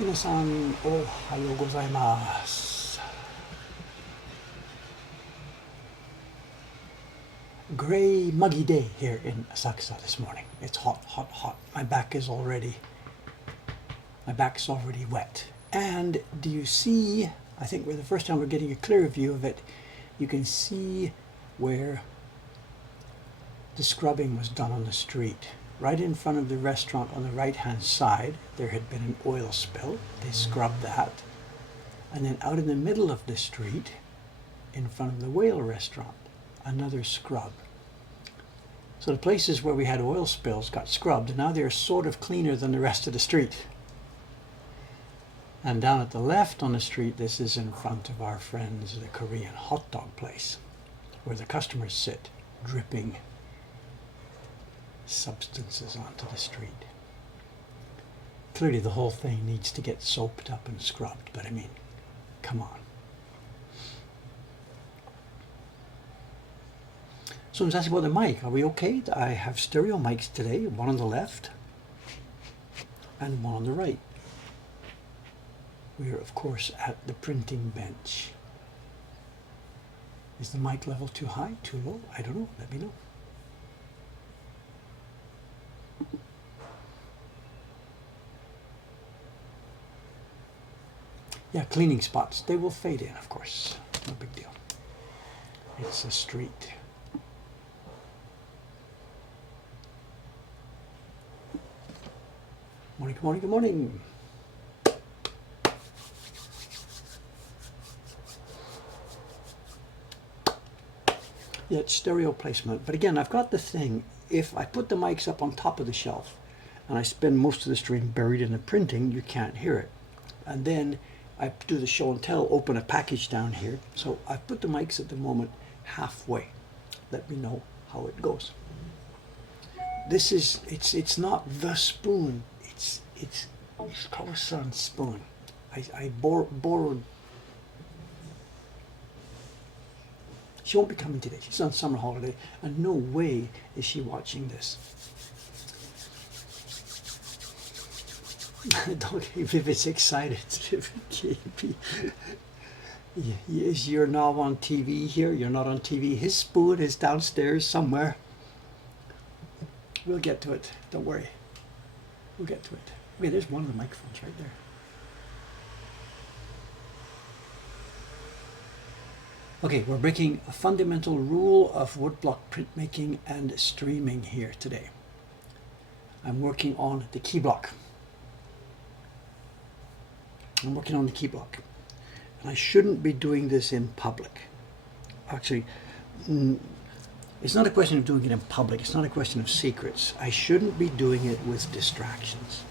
皆さん、おはようございます。Gray, muggy day here in Asakusa this morning. It's hot, hot, hot. My back's already wet. And do you see, I think for the first time we're getting a clear view of it, you can see where the scrubbing was done on the street. Right in front of the restaurant on the right-hand side, there had been an oil spill. They scrubbed that. And then out in the middle of the street, in front of the whale restaurant, another scrub. So the places where we had oil spills got scrubbed, and now they're sort of cleaner than the rest of the street. And down at the left on the street, this is in front of our friends, the Korean hot dog place, where the customers sit, dripping substances onto the street. Clearly the whole thing needs to get soaped up and scrubbed, but I mean, come on. Someone's asking about the mic. Are we okay? I have stereo mics today, one on the left and one on the right. We are, of course, at the printing bench. Is the mic level too high, too low? I don't know. Let me know. Yeah, cleaning spots. They will fade in, of course. No big deal. It's a street. Morning, good morning, good morning. Yeah, it's stereo placement. But again, I've got the thing. If I put the mics up on top of the shelf and I spend most of the stream buried in the printing, you can't hear it. And then I do the show and tell, open a package down here. So I've put the mics at the moment halfway. Let me know how it goes. This is, it's not the spoon. It's Kawa-san's spoon. I borrowed. She won't be coming today. She's on summer holiday, and no way is she watching this. Don't if it's excited. KP. Yes, you're not on TV here. You're not on TV. His spoon is downstairs somewhere. We'll get to it. Don't worry. We'll get to it. Okay, there's one of the microphones right there. Okay, we're breaking a fundamental rule of woodblock printmaking and streaming here today. I'm working on the key block. I'm working on the key block. And I shouldn't be doing this in public. Actually, it's not a question of doing it in public. It's not a question of secrets. I shouldn't be doing it with distractions.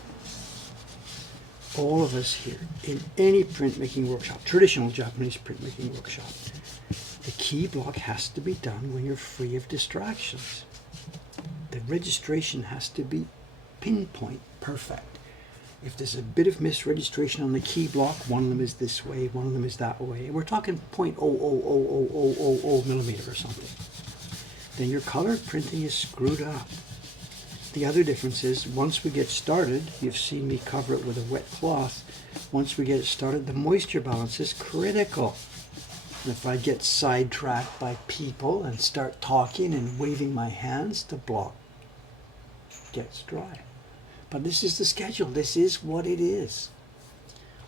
All of us here, in any printmaking workshop, traditional Japanese printmaking workshop, the key block has to be done when you're free of distractions. The registration has to be pinpoint perfect. If there's a bit of misregistration on the key block, one of them is this way, one of them is that way, and we're talking 0.0000000 millimeter or something, then your color printing is screwed up. The other difference is, once we get started, you've seen me cover it with a wet cloth, once we get it started, the moisture balance is critical. And if I get sidetracked by people and start talking and waving my hands, the block gets dry. But this is the schedule. This is what it is.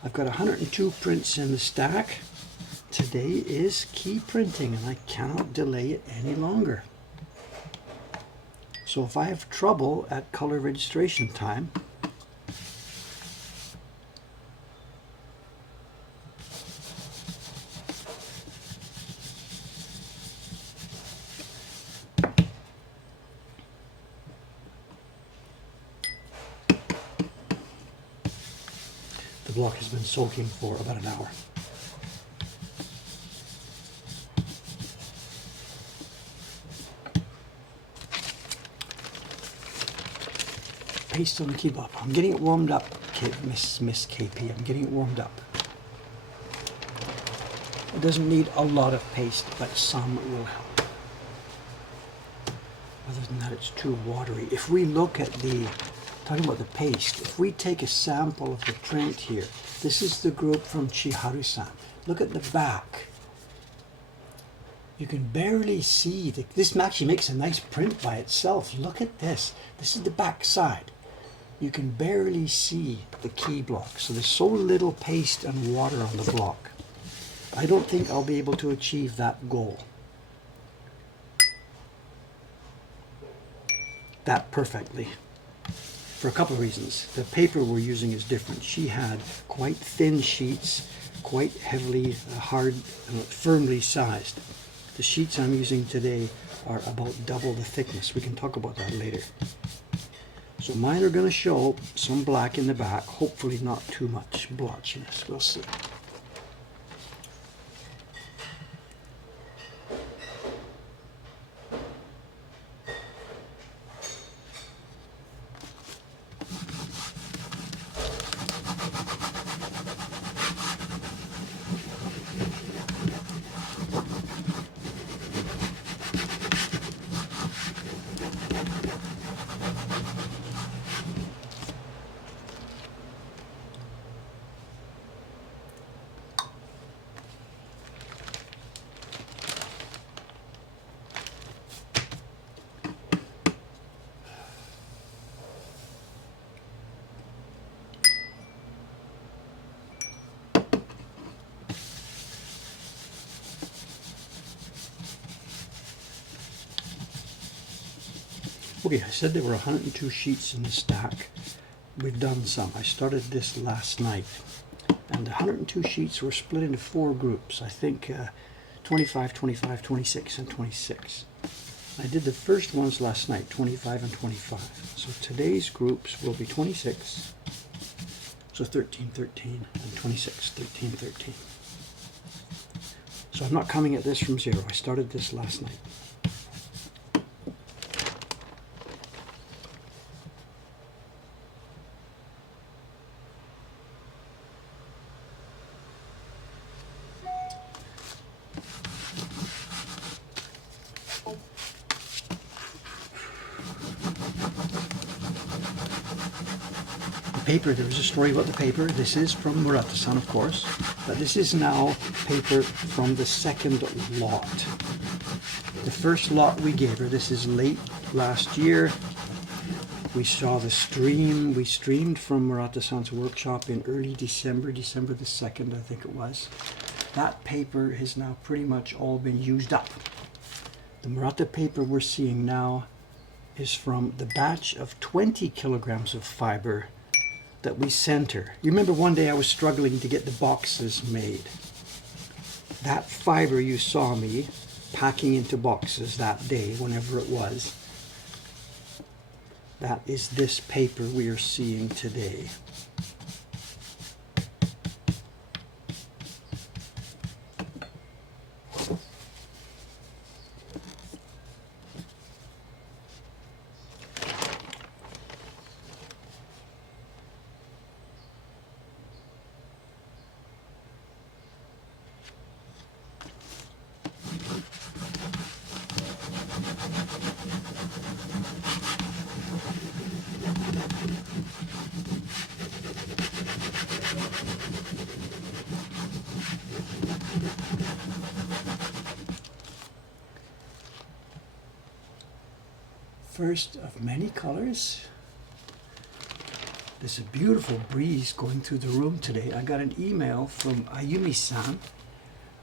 I've got 102 prints in the stack. Today is key printing, and I cannot delay it any longer. So if I have trouble at color registration time, the block has been soaking for about an hour. Paste on the key block. I'm getting it warmed up, Miss KP. I'm getting it warmed up. It doesn't need a lot of paste, but some will help. Other than that, it's too watery. If we look at the talking about the paste, if we take a sample of the print here, this is the group from Chiharu-san. Look at the back. You can barely see, this actually makes a nice print by itself. Look at this. This is the back side. You can barely see the key block. So there's so little paste and water on the block. I don't think I'll be able to achieve that goal. That perfectly. For a couple of reasons. The paper we're using is different. She had quite thin sheets, quite heavily, hard, firmly sized. The sheets I'm using today are about double the thickness. We can talk about that later. So mine are going to show some black in the back, hopefully not too much blotchiness. We'll see. Okay, I said there were 102 sheets in the stack. We've done some. I started this last night. And the 102 sheets were split into 4 groups. I think 25, 25, 26, and 26. I did the first ones last night, 25 and 25. So today's groups will be 26. So 13, 13, and 26, 13, 13. So I'm not coming at this from zero. I started this last night. Paper, there was a story about the paper. This is from Murata-san, of course, but this is now paper from the second lot. The first lot we gave her, this is late last year. We saw the stream. We streamed from Murata-san's workshop in early December, December the 2nd, I think it was. That paper has now pretty much all been used up. The Murata paper we're seeing now is from the batch of 20 kilograms of fiber that we sent her. You remember one day I was struggling to get the boxes made. That fiber you saw me packing into boxes that day, whenever it was, that is this paper we are seeing today. First of many colors. There's a beautiful breeze going through the room today. I got an email from Ayumi-san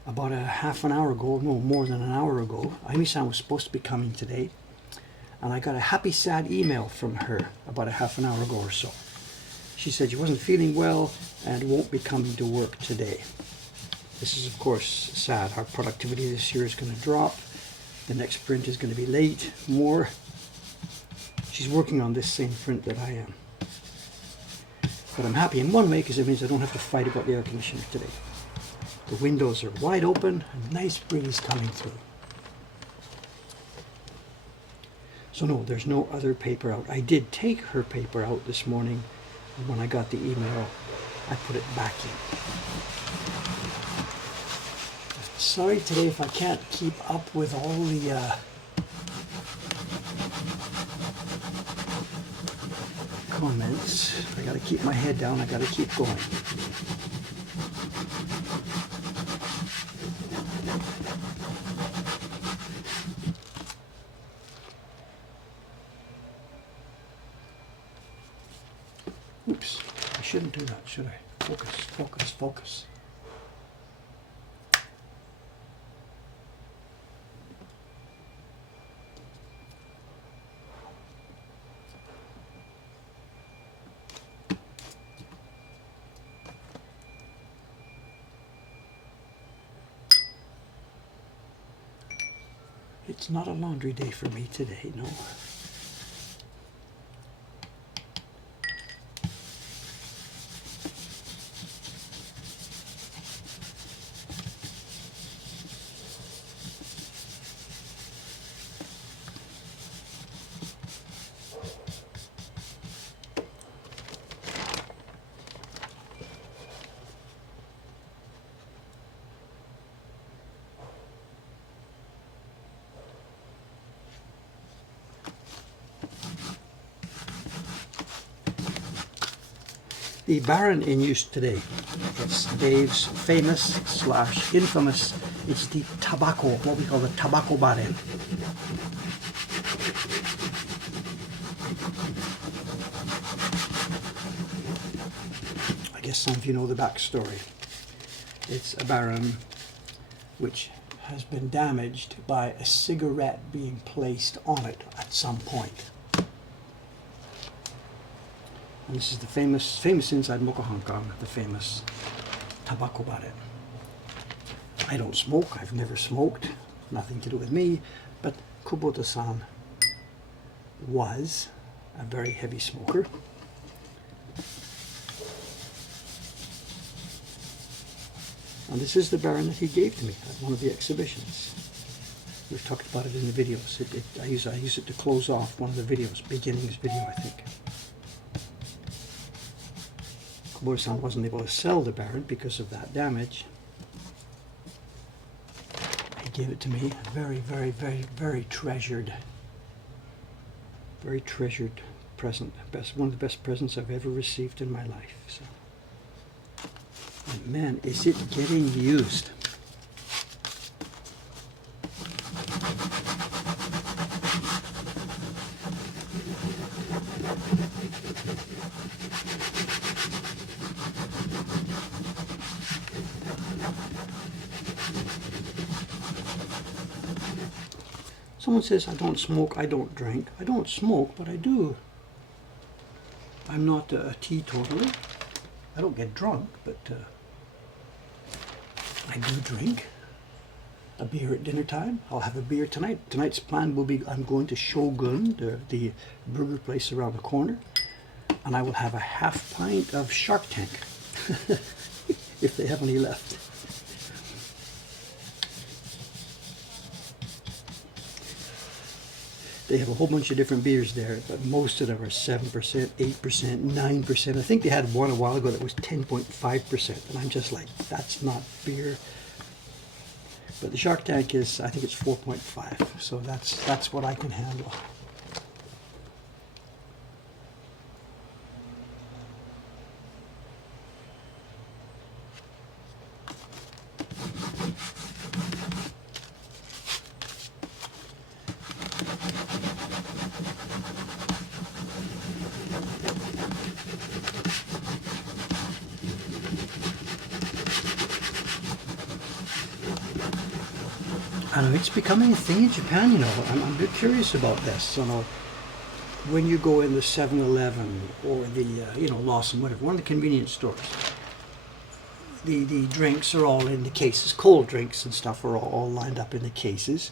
about a half an hour ago, no, more than an hour ago. Ayumi-san was supposed to be coming today, and I got a happy sad email from her about a half an hour ago or so. She said she wasn't feeling well and won't be coming to work today. This is of course sad. Our productivity this year is going to drop. The next print is going to be late, more. She's working on this same print that I am. But I'm happy in one way because it means I don't have to fight about the air conditioner today. The windows are wide open, a nice breeze coming through. So no, there's no other paper out. I did take her paper out this morning, and when I got the email, I put it back in. Sorry today if I can't keep up with all the comments. I gotta keep my head down, I gotta keep going. Oops, I shouldn't do that, should I? Focus, focus, focus. It's not a laundry day for me today, no. The Baron in use today, it's Dave's famous / infamous, it's the tobacco, what we call the tobacco Baron. I guess some of you know the backstory. It's a Baron which has been damaged by a cigarette being placed on it at some point. And this is the famous inside Mokuhankan, the famous tobacco Baron. I don't smoke, I've never smoked, nothing to do with me, but Kubota-san was a very heavy smoker. And this is the Baron that he gave to me at one of the exhibitions. We've talked about it in the videos. I use it to close off one of the videos, beginnings video, I think. Kubota-san wasn't able to sell the Baron because of that damage. He gave it to me, a very, very, very, very treasured present. One of the best presents I've ever received in my life. So. And man, is it getting used. Someone says, I don't smoke, I don't drink. I don't smoke, but I do. I'm not a teetotaler. I don't get drunk, but I do drink a beer at dinner time. I'll have a beer tonight. Tonight's plan will be I'm going to Shogun, the burger place around the corner, and I will have a half pint of Shark Tank, if they have any left. They have a whole bunch of different beers there, but most of them are 7%, 8%, 9%. I think they had one a while ago that was 10.5%, and I'm just like, that's not beer. But the Shark Tank is, I think it's 4.5, so that's what I can handle. I know it's becoming a thing in Japan, you know. I'm a bit curious about this. You know, when you go in the 7-Eleven or the, Lawson, whatever, one of the convenience stores, the drinks are all in the cases. Cold drinks and stuff are all lined up in the cases.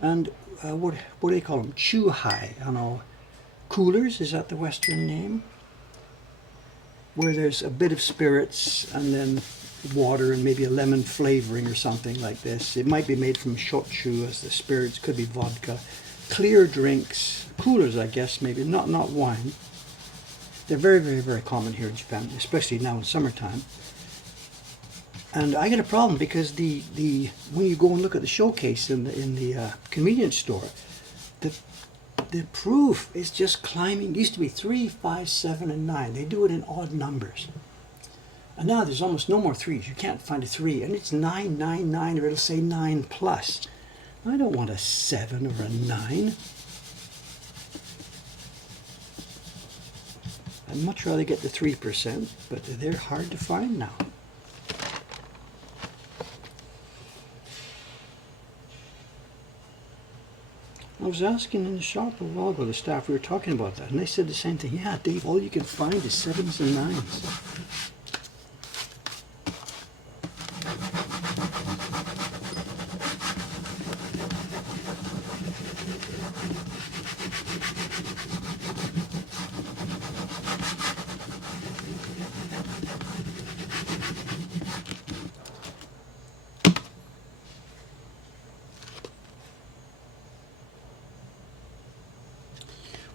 And what do they call them? Chu-hai, coolers, is that the Western name? Where there's a bit of spirits and then water and maybe a lemon flavoring or something like this. It might be made from shochu as the spirits, could be vodka. Clear drinks, coolers I guess, maybe, not wine. They're very, very, very common here in Japan, especially now in summertime. And I get a problem because when you go and look at the showcase in the convenience store, the proof is just climbing. It used to be 3, 5, 7, and 9. They do it in odd numbers. And now there's almost no more 3s. You can't find a 3. And it's 9, 9, 9, or it'll say 9 plus. I don't want a 7 or a 9. I'd much rather get the 3%, but they're hard to find now. I was asking in the shop a while ago, the staff, we were talking about that, and they said the same thing. Yeah, Dave, all you can find is 7s and 9s.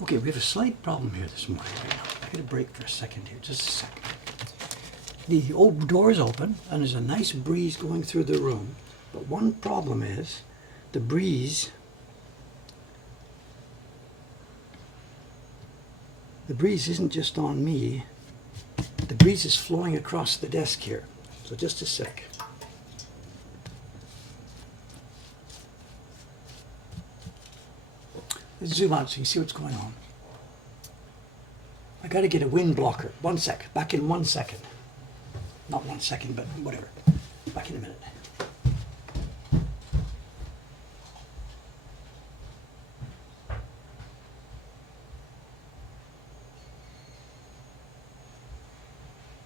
Okay, we have a slight problem here this morning right now. I got to break for a second here, just a second. The old door is open and there's a nice breeze going through the room. But one problem is the breeze isn't just on me. The breeze is flowing across the desk here. So just a sec. Let's zoom out so you can see what's going on. I got to get a wind blocker. 1 sec. Back in 1 second. Not 1 second, but whatever. Back in a minute.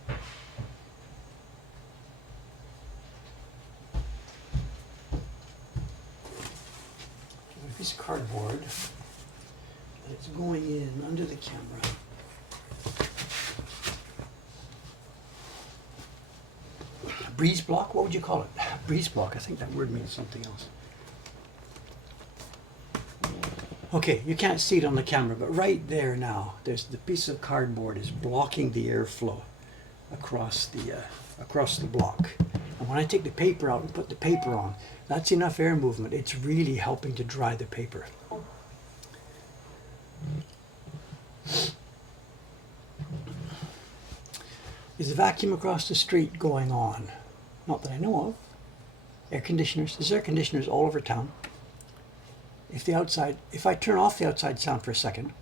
A piece of cardboard. It's going in under the camera. Breeze block? What would you call it? Breeze block. I think that word means something else. Okay, you can't see it on the camera, but right there now, there's the piece of cardboard is blocking the airflow across the block. And when I take the paper out and put the paper on, that's enough air movement. It's really helping to dry the paper. Is the vacuum across the street going on? Not that I know of. Air conditioners. There's air conditioners all over town. If I turn off the outside sound for a second,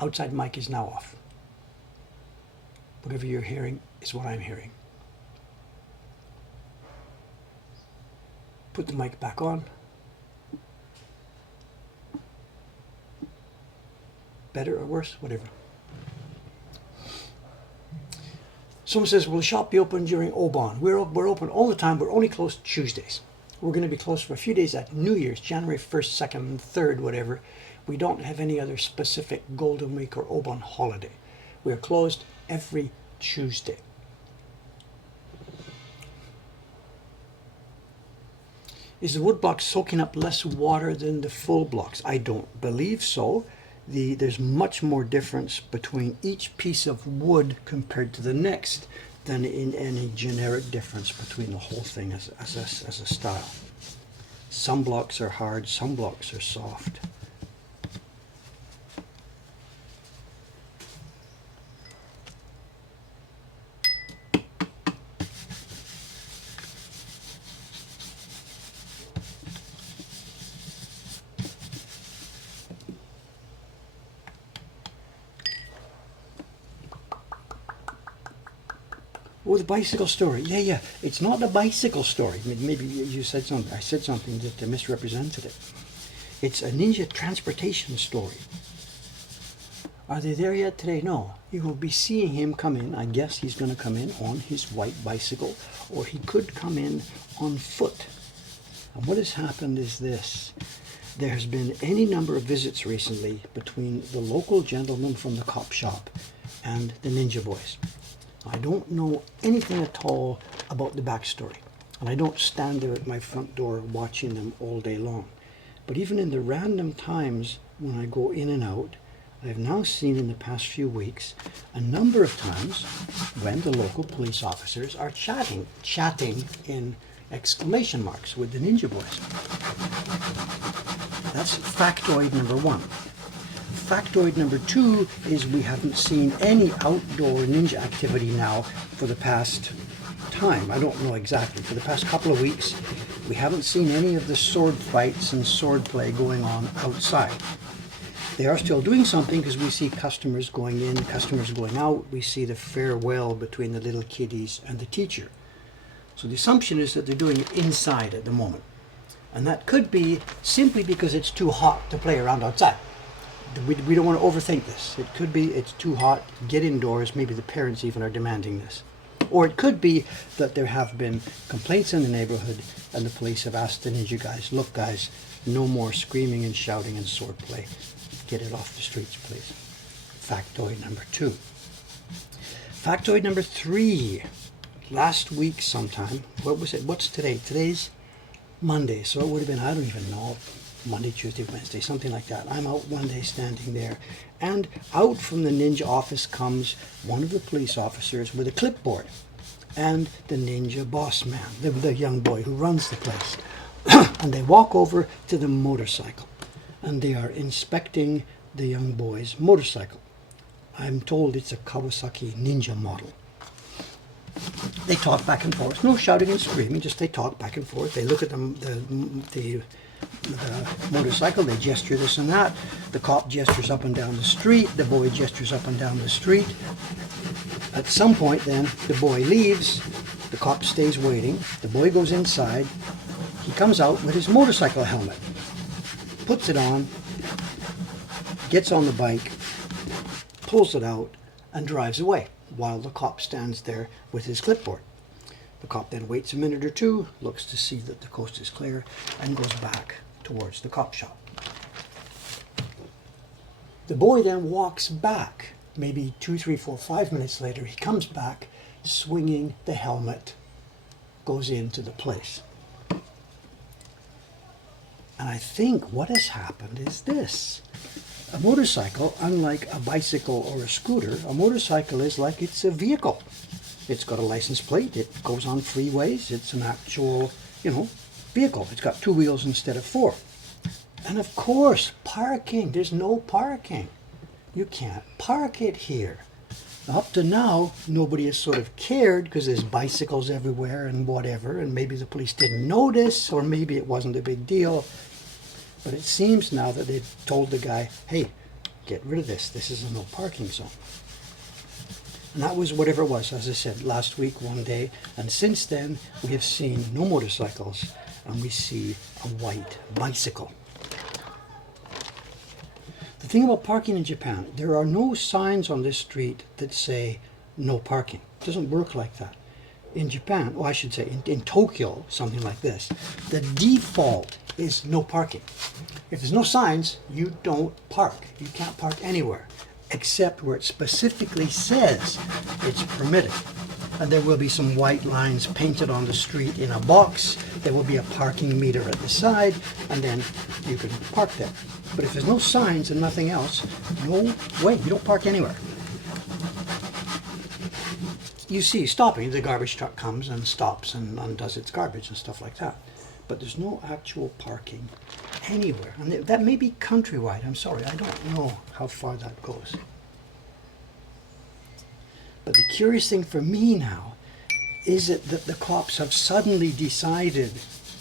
outside mic is now off. Whatever you're hearing is what I'm hearing. Put the mic back on. Better or worse? Whatever. Someone says, will the shop be open during Oban? We're open all the time. We're only closed Tuesdays. We're going to be closed for a few days at New Year's, January 1st, 2nd, 3rd, whatever. We don't have any other specific Golden Week or Oban holiday. We are closed every Tuesday. Is the wood block soaking up less water than the full blocks? I don't believe so. There's much more difference between each piece of wood compared to the next than in any generic difference between the whole thing as a style. Some blocks are hard, some blocks are soft. Oh, the bicycle story. Yeah. It's not the bicycle story. Maybe you said something. I said something that misrepresented it. It's a ninja transportation story. Are they there yet today? No. You will be seeing him come in. I guess he's going to come in on his white bicycle, or he could come in on foot. And what has happened is this. There has been any number of visits recently between the local gentleman from the cop shop and the Ninja Boys. I don't know anything at all about the backstory, and I don't stand there at my front door watching them all day long. But even in the random times when I go in and out, I've now seen in the past few weeks a number of times when the local police officers are chatting in exclamation marks with the Ninja Boys. That's factoid number 1. Factoid number 2 is we haven't seen any outdoor ninja activity now for the past time. I don't know exactly. For the past couple of weeks, we haven't seen any of the sword fights and sword play going on outside. They are still doing something because we see customers going in, customers going out. We see the farewell between the little kiddies and the teacher. So the assumption is that they're doing it inside at the moment. And that could be simply because it's too hot to play around outside. We don't want to overthink this. It could be it's too hot, get indoors. Maybe the parents even are demanding this. Or it could be that there have been complaints in the neighborhood and the police have asked the ninja guys, look guys, no more screaming and shouting and sword play. Get it off the streets, please. Factoid number 2. Factoid number 3. Last week sometime, what was it? What's today? Today's Monday, so it would have been, I don't even know, Monday, Tuesday, Wednesday, something like that. I'm out one day standing there, and out from the ninja office comes one of the police officers with a clipboard, and the ninja boss man, the young boy who runs the place. And they walk over to the motorcycle, and they are inspecting the young boy's motorcycle. I'm told it's a Kawasaki Ninja model. They talk back and forth, no shouting and screaming, just they talk back and forth. They look at the motorcycle, they gesture this and that. The cop gestures up and down the street, the boy gestures up and down the street. At some point then, the boy leaves, the cop stays waiting, the boy goes inside, he comes out with his motorcycle helmet, puts it on, gets on the bike, pulls it out, and drives away while the cop stands there with his clipboard. The cop then waits a minute or two, looks to see that the coast is clear, and goes back towards the cop shop. The boy then walks back. Maybe 2, 3, 4, 5 minutes later, he comes back swinging the helmet, goes into the place. And I think what has happened is this. A motorcycle, unlike a bicycle or a scooter, a motorcycle is like it's a vehicle. It's got a license plate, it goes on freeways, it's an actual, vehicle. It's got 2 wheels instead of 4. And of course, parking, there's no parking. You can't park it here. Up to now, nobody has sort of cared because there's bicycles everywhere and whatever, and maybe the police didn't notice, or maybe it wasn't a big deal. But it seems now that they've told the guy, hey, get rid of this. This is a no parking zone. And that was whatever it was, as I said, last week, one day. And since then, we have seen no motorcycles, and we see a white bicycle. The thing about parking in Japan, there are no signs on this street that say no parking. It doesn't work like that. In Japan, or I should say in Tokyo, something like this, the default is no parking. If there's no signs, you don't park. You can't park anywhere, except where it specifically says it's permitted. And there will be some white lines painted on the street in a box. There will be a parking meter at the side, and then you can park there. But if there's no signs and nothing else, no way, you don't park anywhere. You see stopping, the garbage truck comes and stops and undoes its garbage and stuff like that. But there's no actual parking anywhere. And that may be countrywide, I'm sorry, I don't know how far that goes. But the curious thing for me now is it that the cops have suddenly decided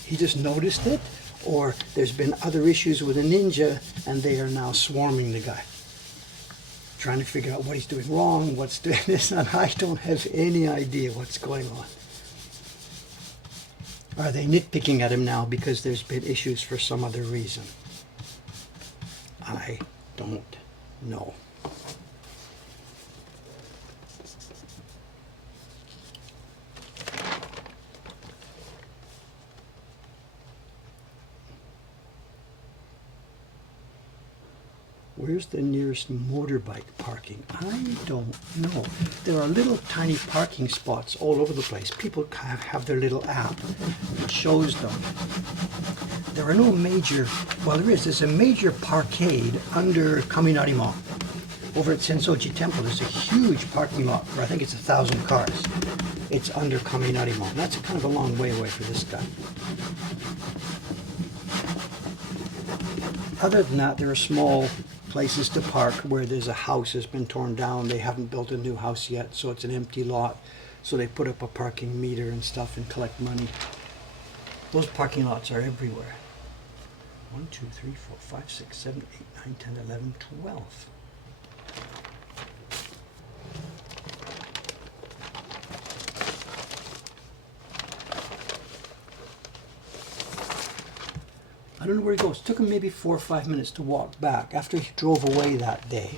he just noticed it, or there's been other issues with a ninja and they are now swarming the guy, trying to figure out what he's doing wrong, what's doing this, and I don't have any idea what's going on. Are they nitpicking at him now because there's been issues for some other reason? I don't know. Where's the nearest motorbike parking? I don't know. There are little tiny parking spots all over the place. People have their little app that shows them. There are no major, well there's a major parkade under Kaminari Mall. Over at Sensoji Temple, there's a huge parking lot for I think it's 1,000 cars. It's under Kaminari Mall. And that's kind of a long way away for this guy. Other than that, there are small places to park where there's a house that's been torn down. They haven't built a new house yet, so it's an empty lot. So they put up a parking meter and stuff and collect money. Those parking lots are everywhere. 1, 2, 3, 4, 5, 6, 7, 8, 9, 10, 11, 12. I don't know where he goes. It took him maybe 4 or 5 minutes to walk back after he drove away that day.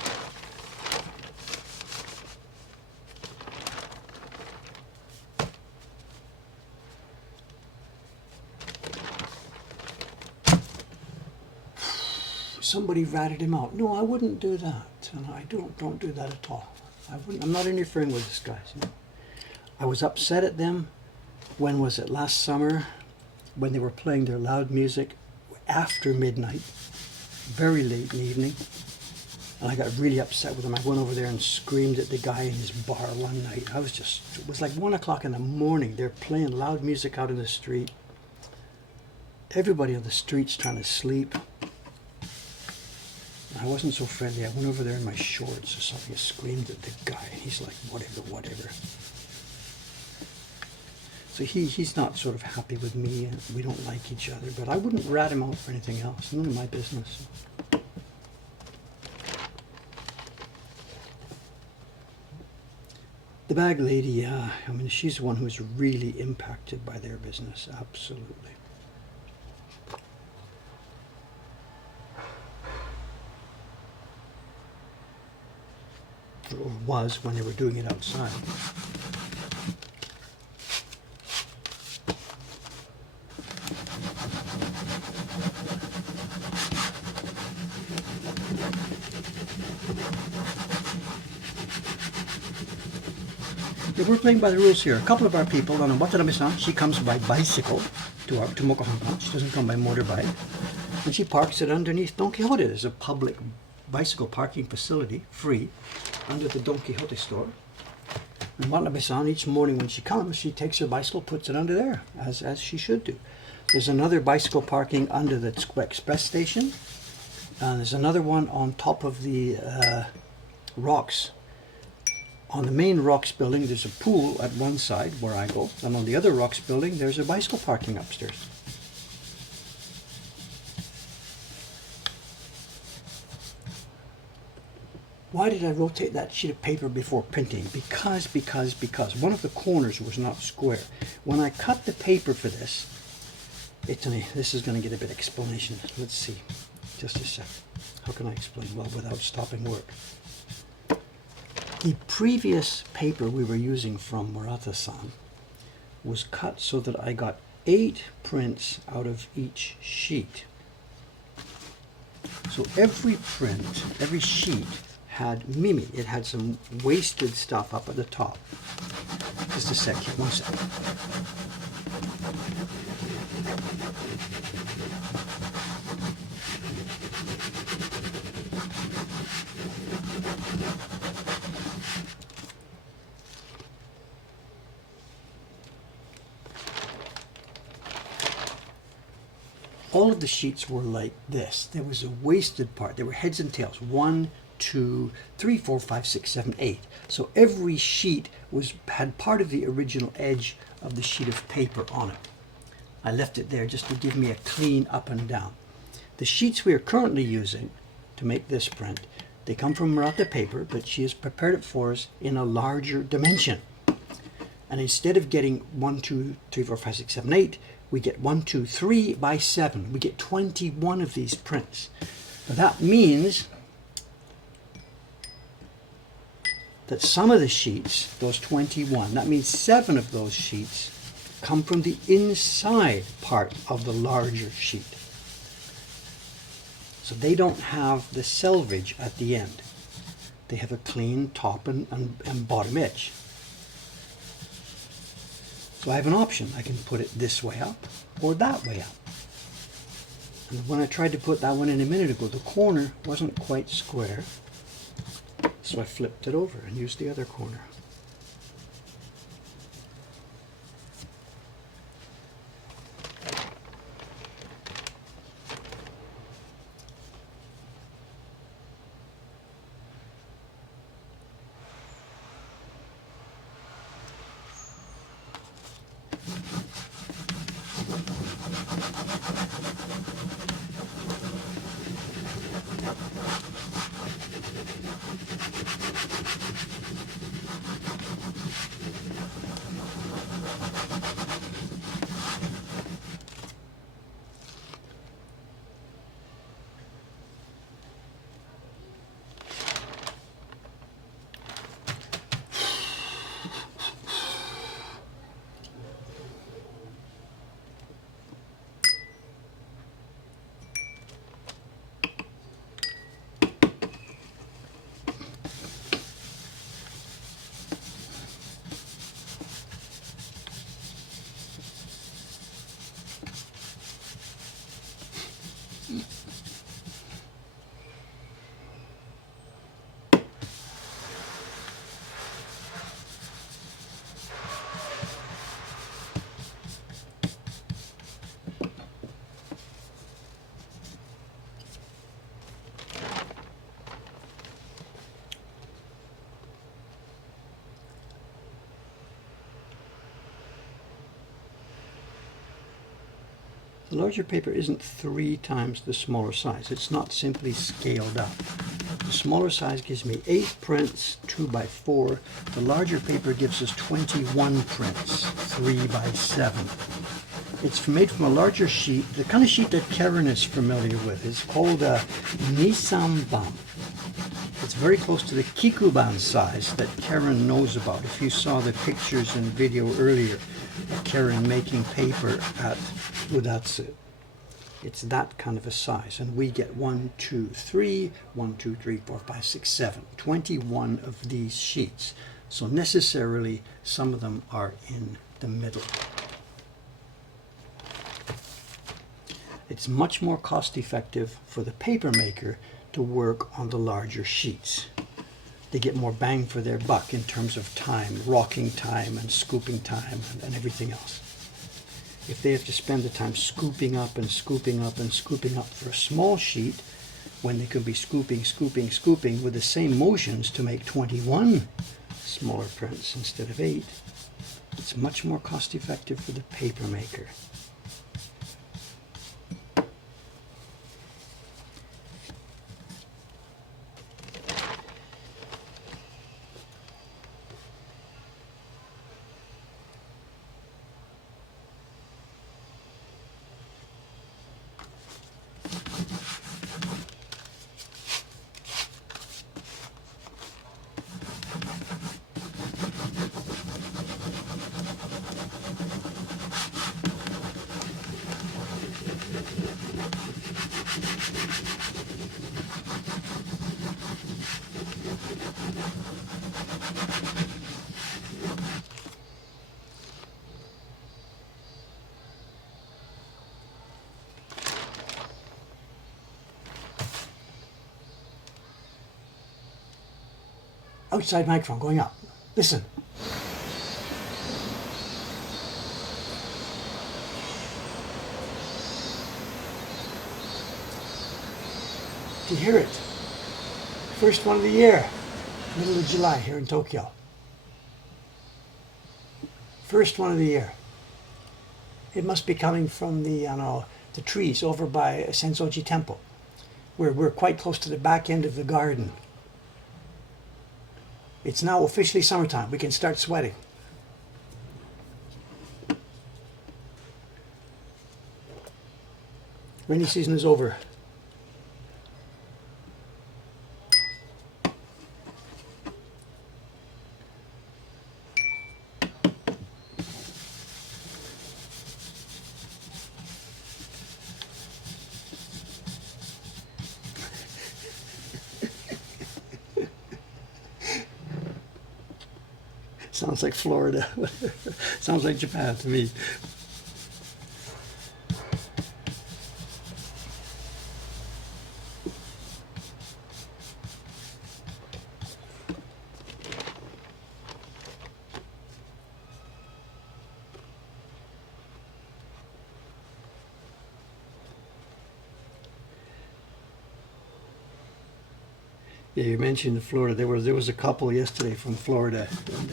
Somebody ratted him out. No, I wouldn't do that. And I don't do that at all. I'm not interfering with this guys. You know? I was upset at them. When was it? Last summer, when they were playing their loud music after midnight, very late in the evening. And I got really upset with them. I went over there and screamed at the guy in his bar one night. It was like 1 o'clock in the morning. They're playing loud music out in the street. Everybody on the street's trying to sleep. I wasn't so friendly. I went over there in my shorts or something. I screamed at the guy. He's like, whatever. So he's not sort of happy with me, and we don't like each other. But I wouldn't rat him out for anything else. None of my business. The bag lady, yeah. I mean, she's the one who's really impacted by their business. Absolutely. Or was when they were doing it outside. Yeah, we're playing by the rules here. A couple of our people, on Watanabe-san, she comes by bicycle to Mokuhankan. She doesn't come by motorbike. And she parks it underneath Don Quixote. There's a public bicycle parking facility, free, under the Don Quixote store. And Watanabe-san, each morning when she comes, she takes her bicycle, puts it under there, as she should do. There's another bicycle parking under the express station. There's another one on top of the rocks. On the main rocks building, there's a pool at one side where I go. And on the other rocks building, there's a bicycle parking upstairs. Why did I rotate that sheet of paper before printing? Because one of the corners was not square. When I cut the paper for this, this is going to get a bit of explanation. Let's see. Just a sec. How can I explain? Well, without stopping work. The previous paper we were using from Murata-san was cut so that I got 8 prints out of each sheet. So every print, every sheet had Mimi. It had some wasted stuff up at the top. Just a sec here, 1 sec. All of the sheets were like this. There was a wasted part. There were heads and tails. 1, 2, 3, 4, 5, 6, 7, 8. So every sheet had part of the original edge of the sheet of paper on it. I left it there just to give me a clean up and down. The sheets we are currently using to make this print, they come from Murata paper, but she has prepared it for us in a larger dimension. And instead of getting 1, 2, 3, 4, 5, 6, 7, 8, we get 1, 2, 3 by 7. We get 21 of these prints. Now that means that some of the sheets, those 21, that means 7 of those sheets come from the inside part of the larger sheet. So they don't have the selvage at the end. They have a clean top and bottom edge. So I have an option. I can put it this way up or that way up. And when I tried to put that one in a minute ago, the corner wasn't quite square. So I flipped it over and used the other corner. The larger paper isn't 3 times the smaller size. It's not simply scaled up. The smaller size gives me 8 prints, 2 by 4. The larger paper gives us 21 prints, 3 by 7. It's made from a larger sheet. The kind of sheet that Karen is familiar with is called a Nisamban. It's very close to the Kikuban size that Karen knows about. If you saw the pictures and video earlier of Karen making paper at Udatsu, it's that kind of a size. And we get 1, 2, 3, 1, 2, 3, 4, 5, 6, 7, 21 of these sheets. So necessarily some of them are in the middle. It's much more cost effective for the paper maker to work on the larger sheets. They get more bang for their buck in terms of time, rocking time and scooping time and everything else. If they have to spend the time scooping up and scooping up and scooping up for a small sheet, when they could be scooping, scooping, scooping with the same motions to make 21 smaller prints instead of 8, it's much more cost effective for the paper maker. Outside microphone going up. Listen. Do you hear it? First one of the year, middle of July here in Tokyo. First one of the year. It must be coming from the trees over by Sensoji Temple. We're quite close to the back end of the garden. It's now officially summertime. We can start sweating. Rainy season is over. Sounds like Florida. Sounds like Japan to me. Yeah, you mentioned Florida. There was a couple yesterday from Florida. And,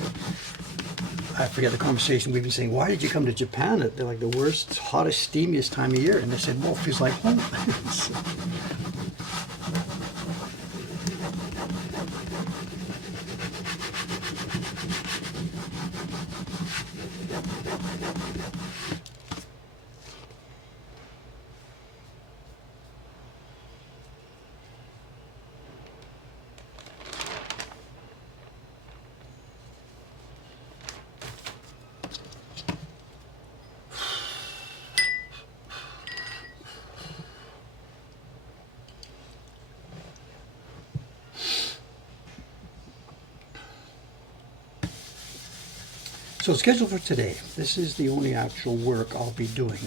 I forget the conversation. We've been saying, why did you come to Japan at like the worst, hottest, steamiest time of year? And they said, well, it feels like home. So schedule for today. This is the only actual work I'll be doing.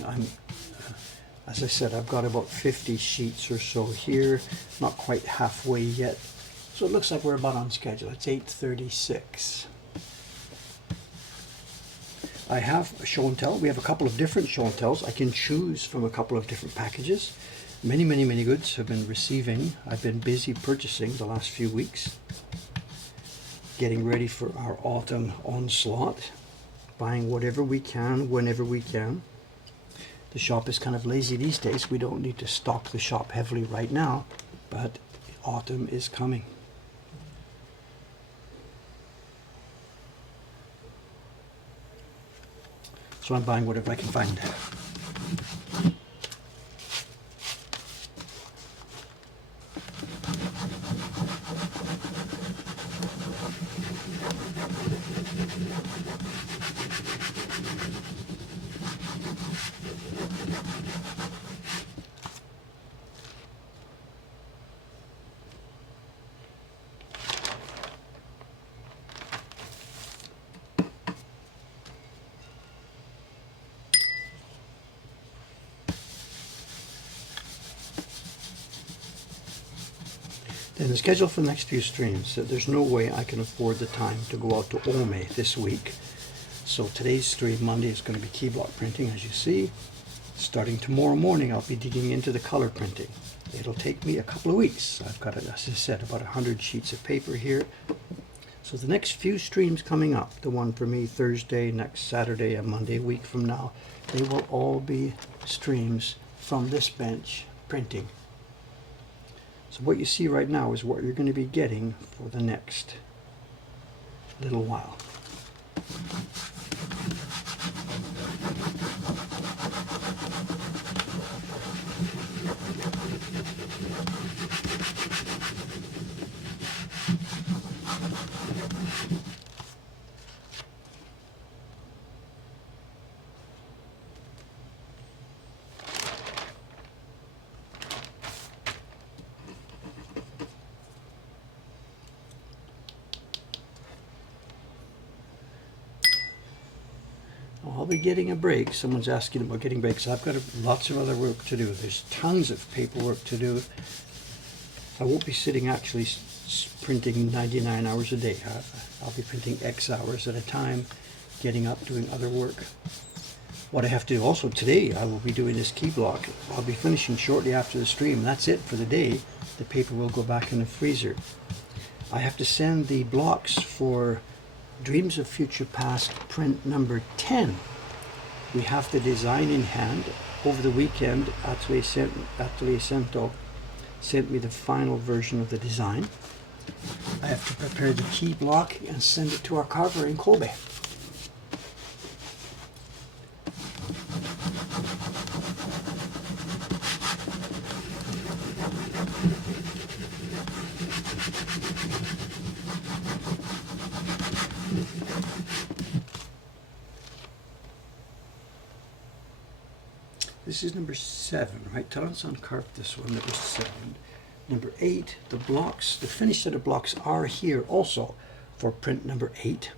As I said, I've got about 50 sheets or so here, not quite halfway yet. So it looks like we're about on schedule. It's 8:36. I have a show and tell. We have a couple of different show and tells. I can choose from a couple of different packages. Many, many, many goods have been receiving. I've been busy purchasing the last few weeks, getting ready for our autumn onslaught, buying whatever we can, whenever we can. The shop is kind of lazy these days. We don't need to stock the shop heavily right now, but autumn is coming. So I'm buying whatever I can find. Then the schedule for the next few streams. There's no way I can afford the time to go out to Ome this week. So today's stream, Monday, is going to be key block printing, as you see. Starting tomorrow morning, I'll be digging into the color printing. It'll take me a couple of weeks. I've got, as I said, about 100 sheets of paper here. So the next few streams coming up, the one for me Thursday, next Saturday, and Monday, a week from now, they will all be streams from this bench printing. So what you see right now is what you're going to be getting for the next little while. I'll be getting a break. Someone's asking about getting breaks. I've got lots of other work to do. There's tons of paperwork to do. I won't be sitting actually printing 99 hours a day. I'll be printing X hours at a time, getting up, doing other work. What I have to do also today, I will be doing this key block. I'll be finishing shortly after the stream. That's it for the day. The paper will go back in the freezer. I have to send the blocks for Dreams of Future Past print number 10. We have the design in hand. Over the weekend, Atelier Cento sent me the final version of the design. I have to prepare the key block and send it to our carver in Kobe. This is number 7, right? Taran-san carved this one, that was 7. Number 8, the blocks, the finished set of blocks are here also for print number 8.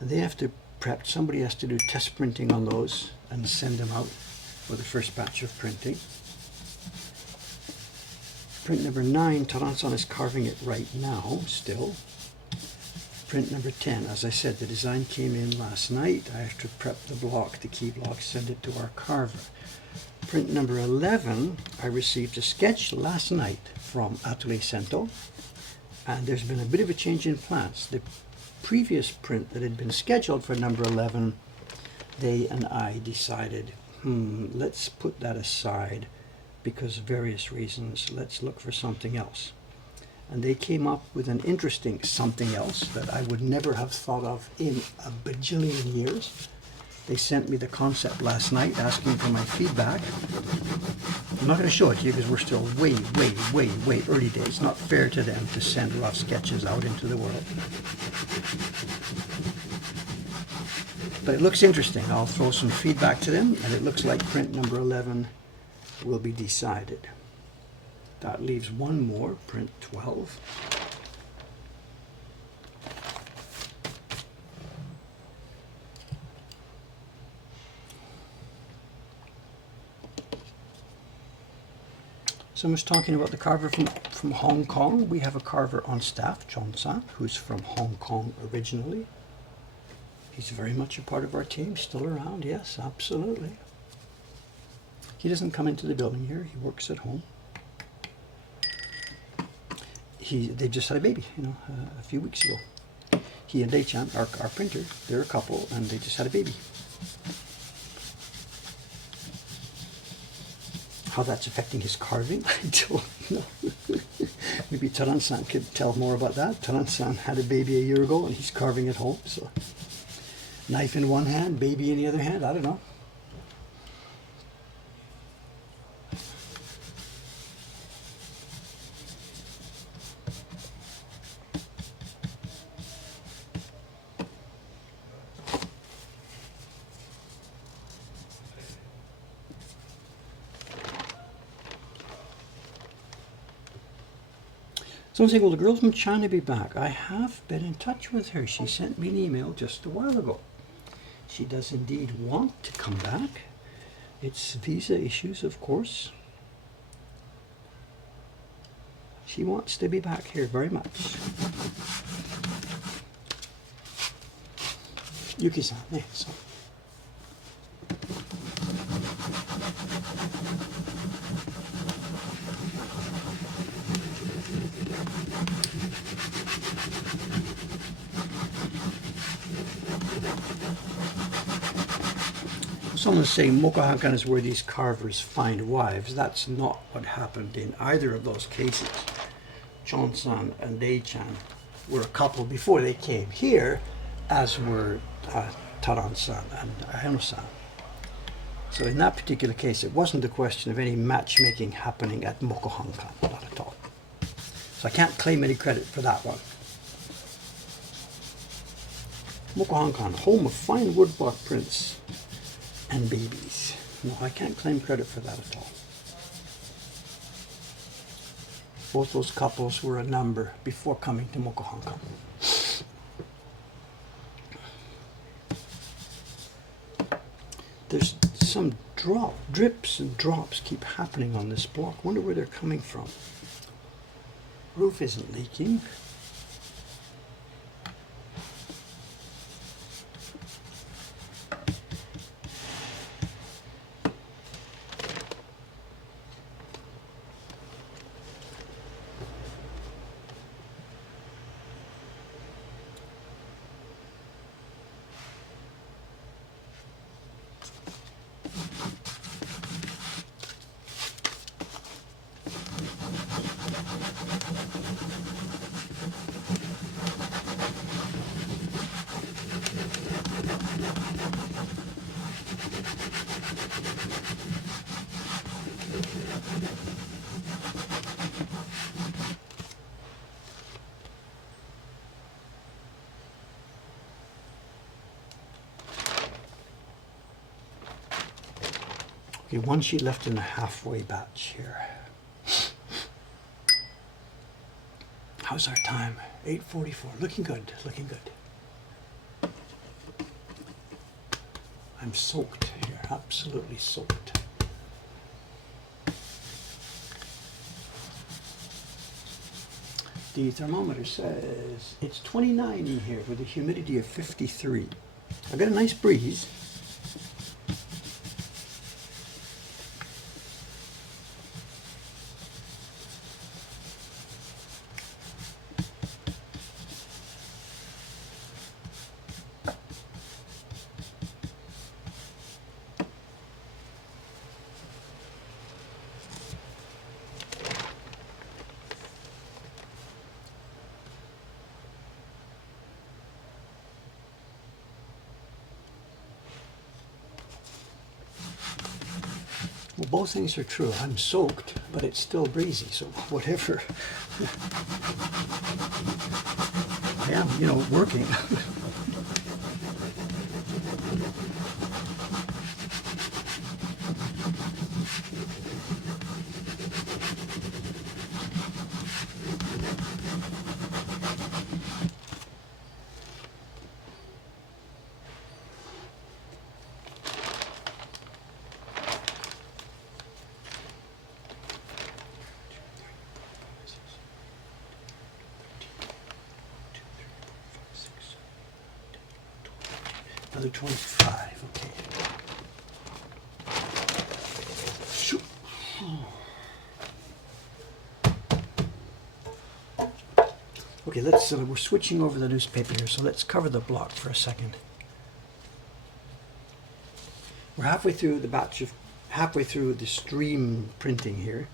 And they have to prep, somebody has to do test printing on those and send them out for the first batch of printing. Print number 9, Taran-san is carving it right now, still. Print number 10, as I said, the design came in last night. I have to prep the block, the key block, send it to our carver. Print number 11, I received a sketch last night from Atelier Cento, and there's been a bit of a change in plans. The previous print that had been scheduled for number 11, they and I decided, let's put that aside because of various reasons. Let's look for something else. And they came up with an interesting something else that I would never have thought of in a bajillion years. They sent me the concept last night asking for my feedback. I'm not going to show it to you because we're still way early days. It's not fair to them to send rough sketches out into the world. But it looks interesting. I'll throw some feedback to them, and it looks like print number 11 will be decided. That leaves one more, print 12. Someone's talking about the carver from Hong Kong. We have a carver on staff, John-san, who's from Hong Kong originally. He's very much a part of our team, still around, yes, absolutely. He doesn't come into the building here, he works at home. They just had a baby, a few weeks ago. He and Dei-chan, our printer, they're a couple, and they just had a baby. How that's affecting his carving, I don't know. Maybe Taran-san could tell more about that. Taran-san had a baby a year ago and he's carving at home. So, knife in one hand, baby in the other hand, I don't know. Someone saying, will the girl from China be back? I have been in touch with her. She sent me an email just a while ago. She does indeed want to come back. It's visa issues, of course. She wants to be back here very much. Yuki-san, so. Someone's saying Mokuhankan is where these carvers find wives. That's not what happened in either of those cases. Chon-san and Dei-chan were a couple before they came here, as were Taran-san and Hano-san. So in that particular case, it wasn't a question of any matchmaking happening at Mokuhankan, not at all. So I can't claim any credit for that one. Mokuhankan, home of fine woodblock prints and babies. No, I can't claim credit for that at all. Both those couples were a number before coming to Mokuhankan. There's some drips and drops keep happening on this block. Wonder where they're coming from. Roof isn't leaking. Okay, one sheet left in the halfway batch here. How's our time? 8:44. Looking good, looking good. I'm soaked here, absolutely soaked. The thermometer says it's 29 in here with a humidity of 53. I've got a nice breeze. Well, both things are true. I'm soaked, but it's still breezy, so whatever. I am, working. Another 25, okay. Shoot. Okay, we're switching over the newspaper here, so let's cover the block for a second. We're halfway through the batch of halfway through the stream printing here.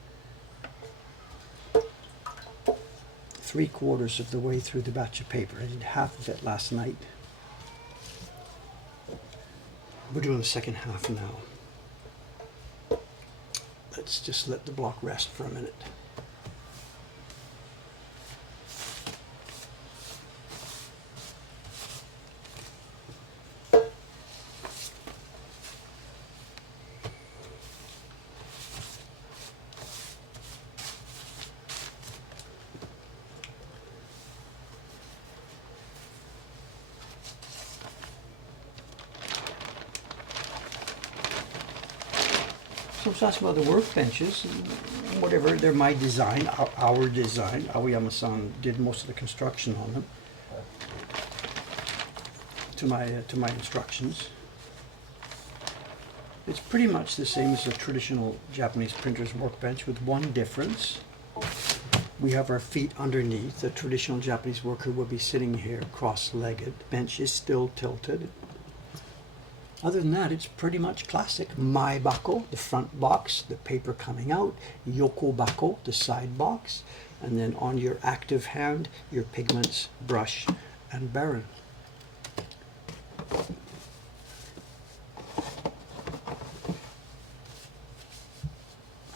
3/4 of the way through the batch of paper. I did half of it last night. We're doing the second half now. Let's just let the block rest for a minute. So I was asking about the workbenches, whatever, they're my design, our design. Aoyama-san did most of the construction on them to my instructions. It's pretty much the same as a traditional Japanese printer's workbench with one difference. We have our feet underneath. The traditional Japanese worker will be sitting here cross-legged. The bench is still tilted. Other than that, it's pretty much classic. Mai bako, the front box, the paper coming out. Yoko bako, the side box. And then on your active hand, your pigments, brush, and baren.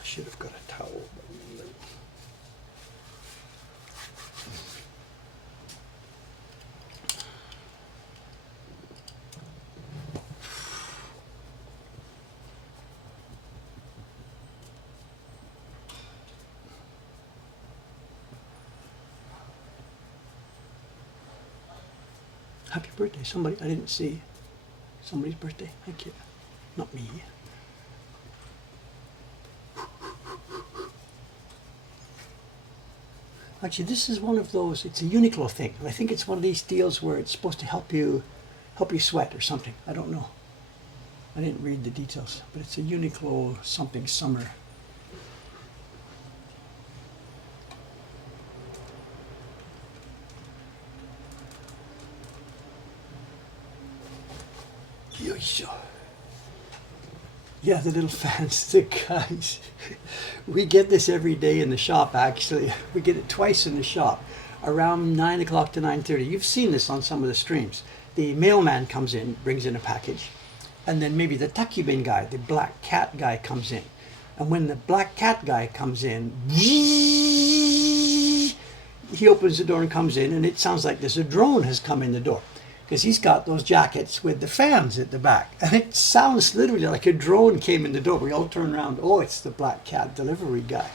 I should have got a towel. Happy birthday, somebody, I didn't see somebody's birthday. Thank you. Not me. Actually, this is one of those, it's a Uniqlo thing. I think it's one of these deals where it's supposed to help you sweat or something. I don't know. I didn't read the details, but it's a Uniqlo something summer. Yeah, the little fans, the guys. We get this every day in the shop, actually. We get it twice in the shop, around 9 o'clock to 9:30. You've seen this on some of the streams. The mailman comes in, brings in a package, and then maybe the takibin guy, the black cat guy, comes in. And when the black cat guy comes in, he opens the door and comes in, and it sounds like there's a drone has come in the door. Because he's got those jackets with the fans at the back. And it sounds literally like a drone came in the door. We all turn around, oh, it's the black cat delivery guy.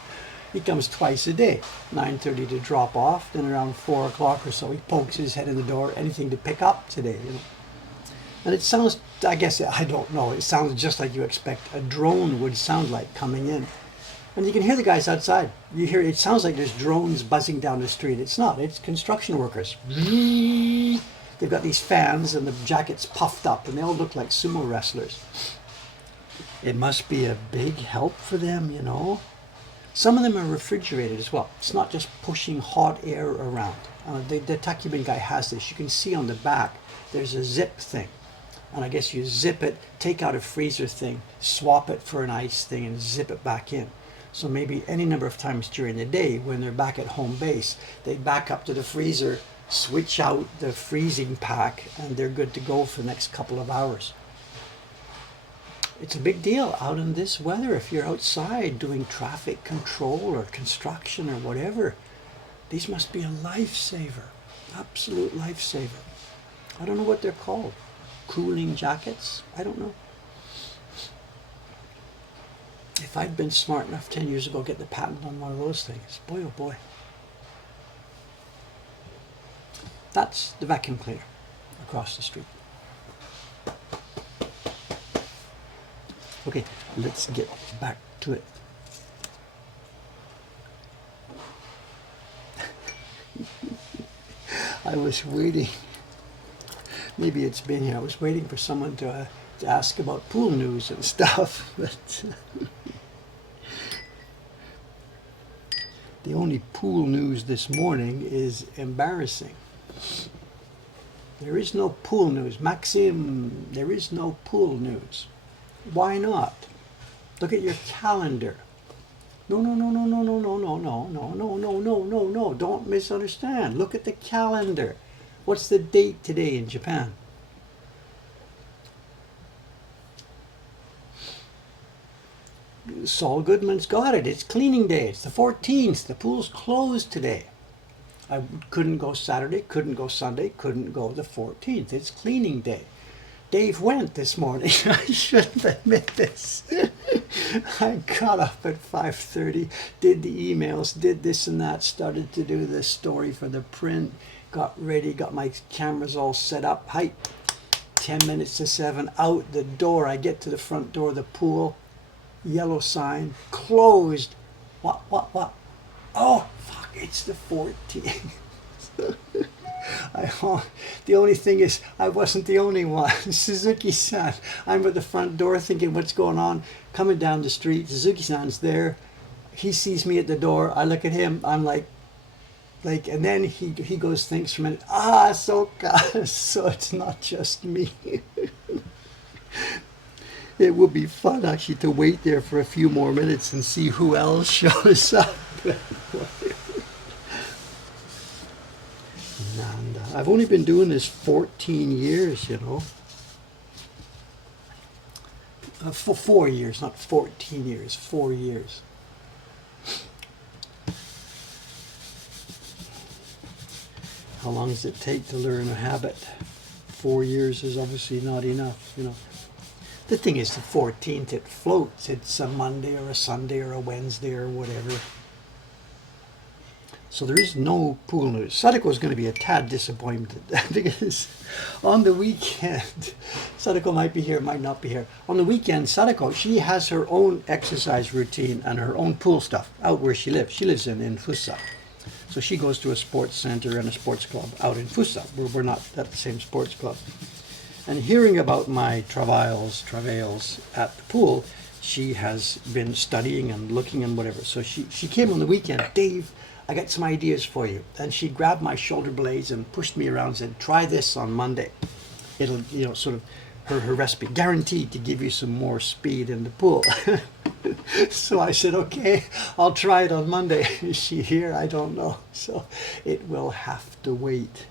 He comes twice a day, 9:30 to drop off, then around 4 o'clock or so, he pokes his head in the door, anything to pick up today, you know. And it sounds, I guess, I don't know, it sounds just like you expect a drone would sound like coming in. And you can hear the guys outside. You hear, it sounds like there's drones buzzing down the street. It's not, it's construction workers. They've got these fans and the jackets puffed up and they all look like sumo wrestlers. It must be a big help for them, you know. Some of them are refrigerated as well. It's not just pushing hot air around. The takibin guy has this. You can see on the back, there's a zip thing. And I guess you zip it, take out a freezer thing, swap it for an ice thing and zip it back in. So maybe any number of times during the day when they're back at home base, they back up to the freezer, switch out the freezing pack, and they're good to go for the next couple of hours. It's a big deal out in this weather if you're outside doing traffic control or construction or whatever. These must be a lifesaver, absolute lifesaver. I don't know what they're called. Cooling jackets? I don't know. If I'd been smart enough 10 years ago to get the patent on one of those things, boy oh boy. That's the vacuum cleaner across the street. Okay, let's get back to it. I was waiting, maybe it's been here, I was waiting for someone to ask about pool news and stuff, but the only pool news this morning is embarrassing. There is no pool news. Maxim, there is no pool news. Why not? Look at your calendar. No, no, no, no, no, no, no, no, no, no, no, no, no, no, no. Don't misunderstand. Look at the calendar. What's the date today in Japan? Saul Goodman's got it. It's cleaning day. It's the 14th. The pool's closed today. I couldn't go Saturday, couldn't go Sunday, couldn't go the 14th. It's cleaning day. Dave went this morning. I shouldn't admit this. I got up at 5:30, did the emails, did this and that, started to do the story for the print, got ready, got my cameras all set up. Height, 10 minutes to 7, out the door. I get to the front door of the pool, yellow sign, closed. What? Oh, fuck, it's the 14th. The only thing is, I wasn't the only one. Suzuki-san, I'm at the front door thinking, what's going on? Coming down the street, Suzuki-san's there. He sees me at the door. I look at him. I'm like, and then he goes, thinks for a minute. So it's not just me. It would be fun actually to wait there for a few more minutes and see who else shows up. And I've only been doing this 14 years, you know. For 4 years, not 14 years, 4 years. How long does it take to learn a habit? 4 years is obviously not enough, you know. The thing is, the 14th, it floats. It's a Monday or a Sunday or a Wednesday or whatever. So there is no pool news. Sadako is going to be a tad disappointed because on the weekend, Sadako might be here, might not be here. On the weekend, Sadako, she has her own exercise routine and her own pool stuff out where she lives. She lives in Fusa. So she goes to a sports center and a sports club out in Fusa. We're not at the same sports club. And hearing about my travails at the pool, she has been studying and looking and whatever. So she came on the weekend. Dave, I got some ideas for you. And she grabbed my shoulder blades and pushed me around and said, try this on Monday. It'll, you know, sort of her recipe, guaranteed to give you some more speed in the pool. So I said, okay, I'll try it on Monday. Is she here? I don't know. So it will have to wait.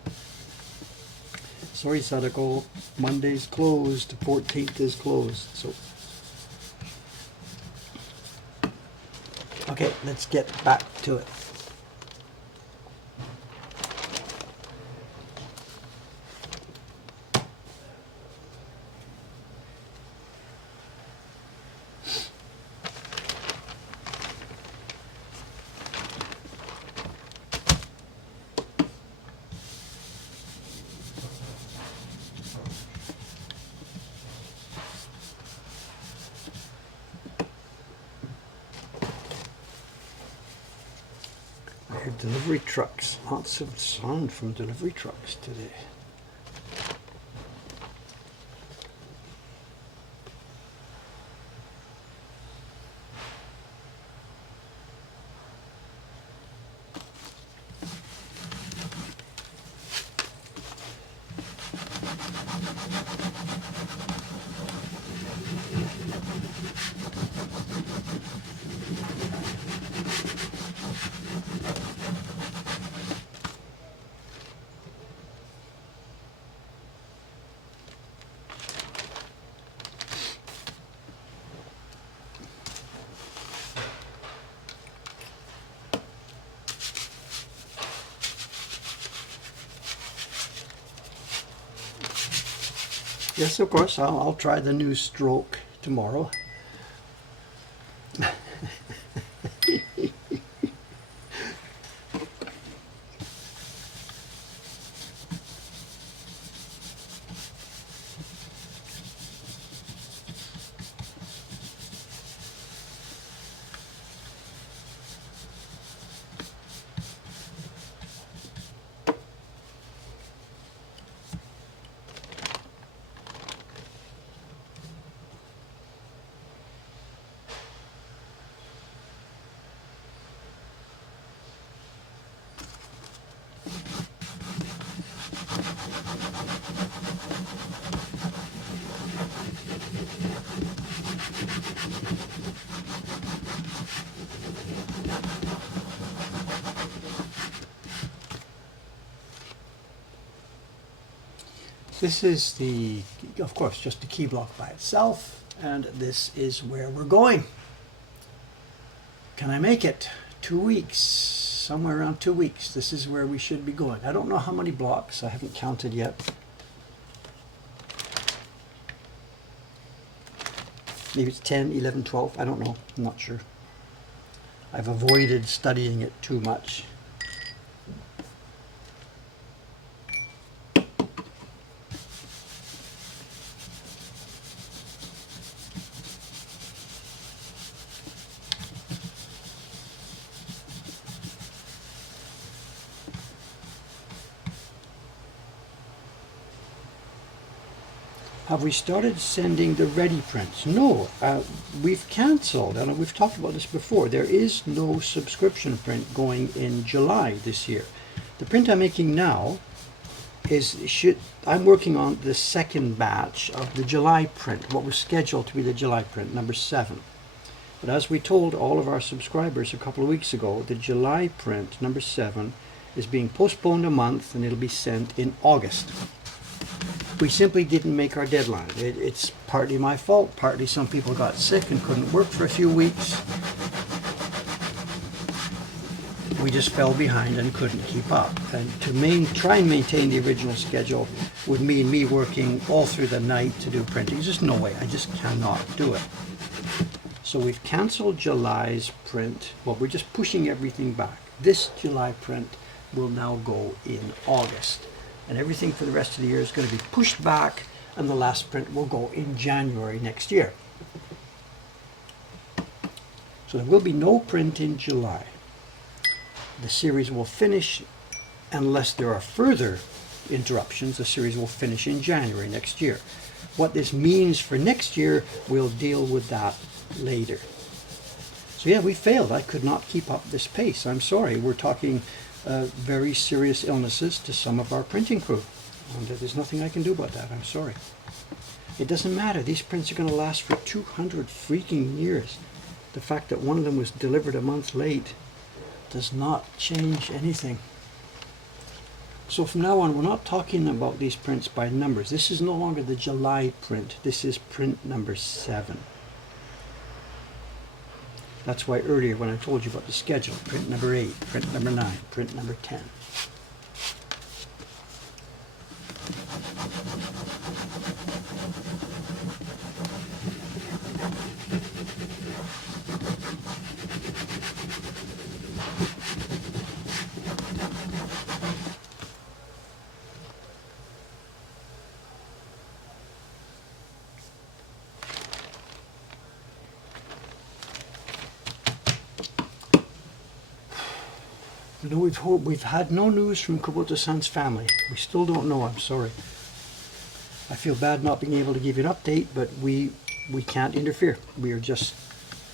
Sorry, Sadako, Monday's closed, 14th is closed. So, okay, let's get back to it. Delivery trucks, lots of sound from delivery trucks today. Yes, of course, I'll try the new stroke tomorrow. This is the, of course, just the key block by itself, and this is where we're going. Can I make it? 2 weeks, somewhere around 2 weeks. This is where we should be going. I don't know how many blocks, I haven't counted yet. Maybe it's 10, 11, 12, I don't know, I'm not sure. I've avoided studying it too much. Have we started sending the ready prints? No, we've cancelled, and we've talked about this before. There is no subscription print going in July this year. The print I'm making now I'm working on the second batch of the July print, what was scheduled to be the July print, number 7. But as we told all of our subscribers a couple of weeks ago, the July print, number 7, is being postponed a month, and it'll be sent in August. We simply didn't make our deadline. It's partly my fault, partly some people got sick and couldn't work for a few weeks. We just fell behind and couldn't keep up. And to try and maintain the original schedule would mean me working all through the night to do printing. There's just no way. I just cannot do it. So we've canceled July's print. Well, we're just pushing everything back. This July print will now go in August. And everything for the rest of the year is going to be pushed back, and the last print will go in January next year. So there will be no print in July. The series will finish, unless there are further interruptions, the series will finish in January next year. What this means for next year, we'll deal with that later. So yeah, we failed. I could not keep up this pace. I'm sorry. We're talking very serious illnesses to some of our printing crew. And there's nothing I can do about that. I'm sorry. It doesn't matter. These prints are going to last for 200 freaking years. The fact that one of them was delivered a month late does not change anything. So from now on, we're not talking about these prints by numbers. This is no longer the July print. This is print number 7. That's why earlier when I told you about the schedule, print number 8, print number 9, print number 10. You know, we've had no news from Kubota-san's family. We still don't know, I'm sorry. I feel bad not being able to give you an update, but we can't interfere. We are just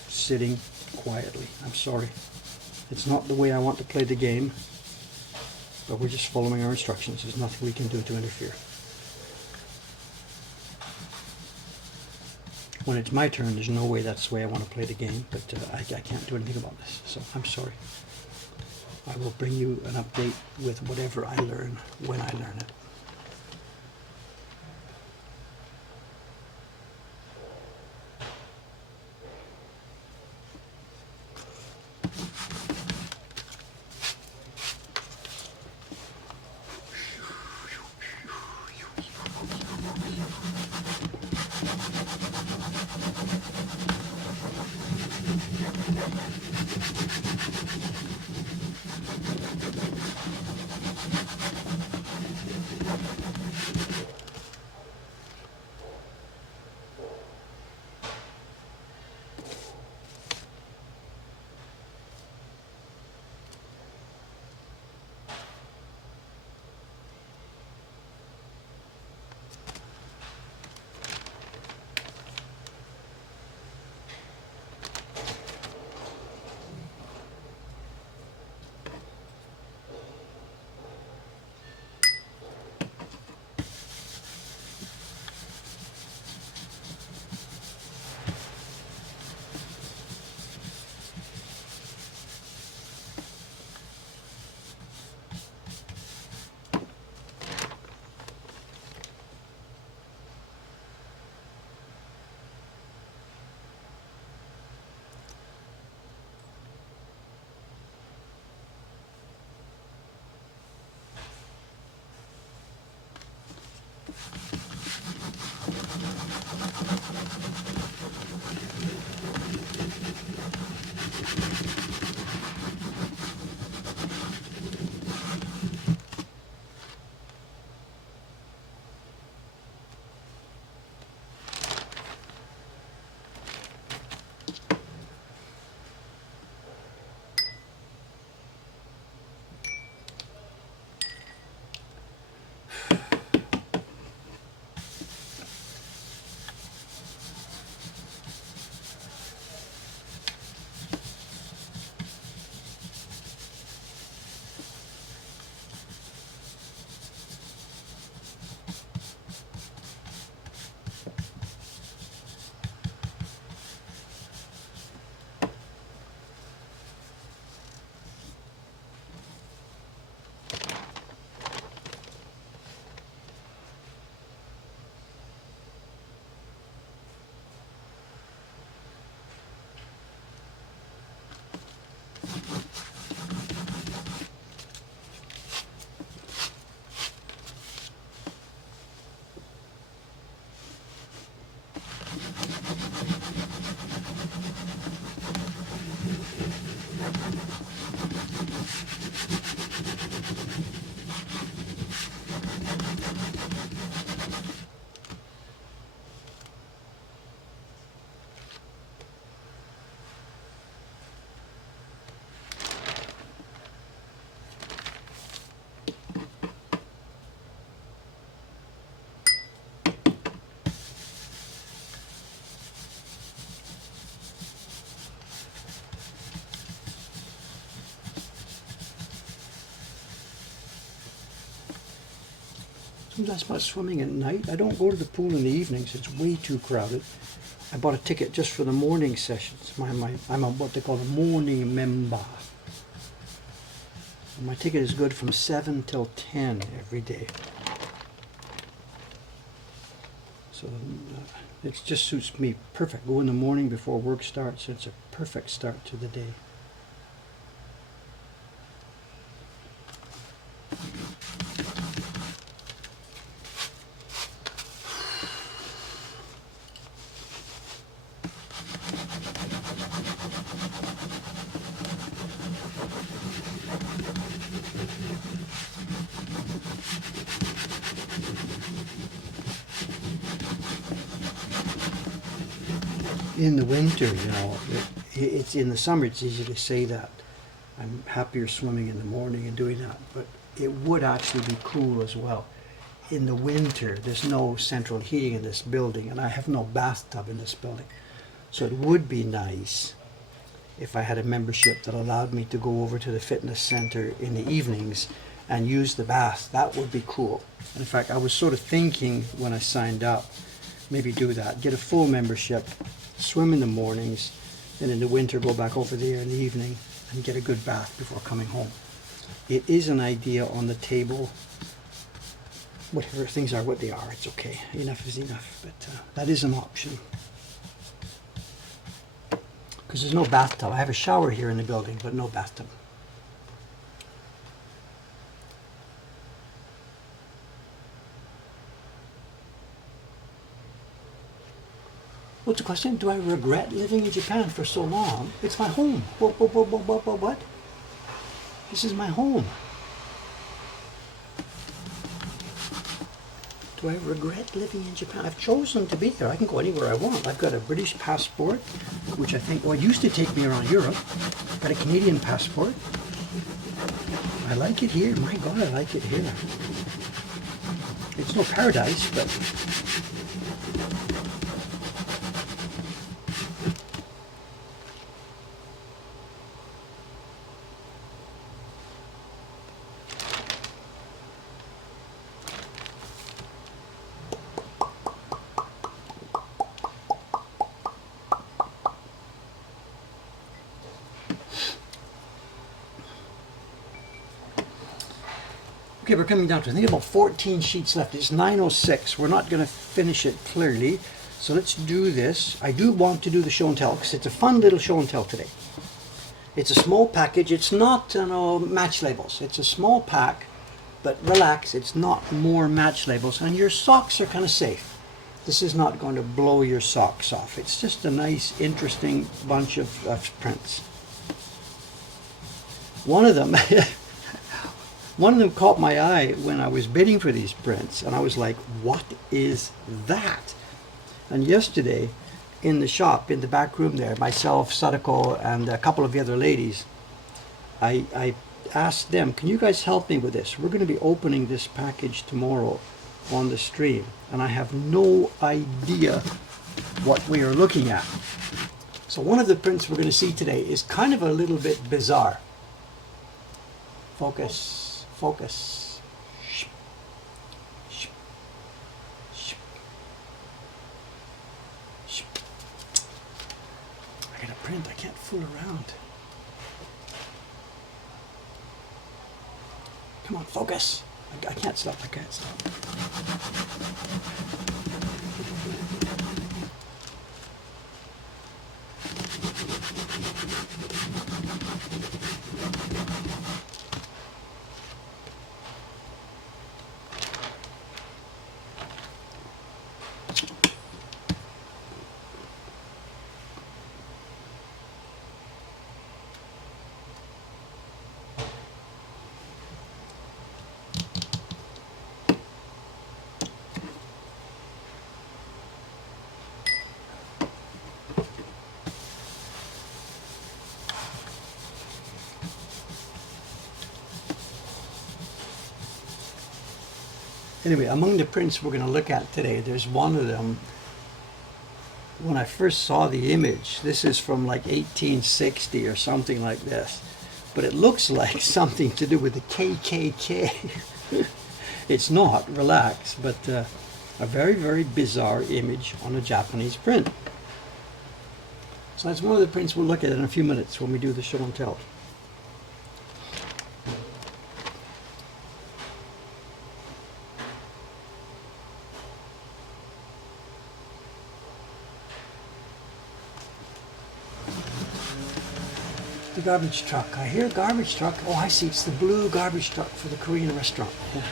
sitting quietly. I'm sorry. It's not the way I want to play the game, but we're just following our instructions. There's nothing we can do to interfere. When it's my turn, there's no way that's the way I want to play the game, but I can't do anything about this, so I'm sorry. I will bring you an update with whatever I learn when I learn it. Sometimes about swimming at night. I don't go to the pool in the evenings. It's way too crowded. I bought a ticket just for the morning sessions. I'm a, what they call a morning member. My ticket is good from 7 till 10 every day. So it just suits me perfect. Go in the morning before work starts. It's a perfect start to the day. In the winter, you know, it's in the summer, it's easy to say that. I'm happier swimming in the morning and doing that, but it would actually be cool as well. In the winter, there's no central heating in this building, and I have no bathtub in this building. So it would be nice if I had a membership that allowed me to go over to the fitness center in the evenings and use the bath. That would be cool. And in fact, I was sort of thinking when I signed up, maybe do that, get a full membership, swim in the mornings, and in the winter go back over there in the evening and get a good bath before coming home. It is an idea on the table. Whatever things are what they are, it's okay. Enough is enough, but that is an option. Because there's no bathtub. I have a shower here in the building, but no bathtub. What's the question? Do I regret living in Japan for so long? It's my home. What? This is my home. Do I regret living in Japan? I've chosen to be there. I can go anywhere I want. I've got a British passport, which I think, well, it used to take me around Europe. I've got a Canadian passport. I like it here. My God, I like it here. It's no paradise, but okay, we're coming down to, I think, about 14 sheets left. It's 9:06. We're not going to finish it clearly. So let's do this. I do want to do the show and tell because it's a fun little show and tell today. It's a small package. It's not, match labels. It's a small pack, but relax, it's not more match labels. And your socks are kind of safe. This is not going to blow your socks off. It's just a nice, interesting bunch of prints. One of them... One of them caught my eye when I was bidding for these prints, and I was like, what is that? And yesterday, in the shop, in the back room there, myself, Sadako, and a couple of the other ladies, I asked them, can you guys help me with this? We're going to be opening this package tomorrow on the stream, and I have no idea what we are looking at. So one of the prints we're going to see today is kind of a little bit bizarre. Focus. Focus. I got a print. I can't fool around. Come on, focus. I can't stop. I can't stop. Anyway, among the prints we're going to look at today, there's one of them. When I first saw the image, this is from like 1860 or something like this, but it looks like something to do with the KKK. It's not, relax, but a very, very bizarre image on a Japanese print. So that's one of the prints we'll look at in a few minutes when we do the show and tell. The garbage truck. I hear garbage truck. Oh, I see. It's the blue garbage truck for the Korean restaurant. Yeah.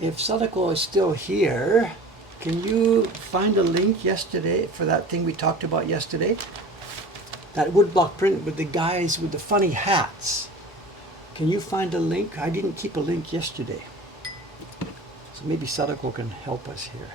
If Sadako is still here, can you find a link yesterday for that thing we talked about yesterday? That woodblock print with the guys with the funny hats. Can you find a link? I didn't keep a link yesterday. So maybe Sadako can help us here.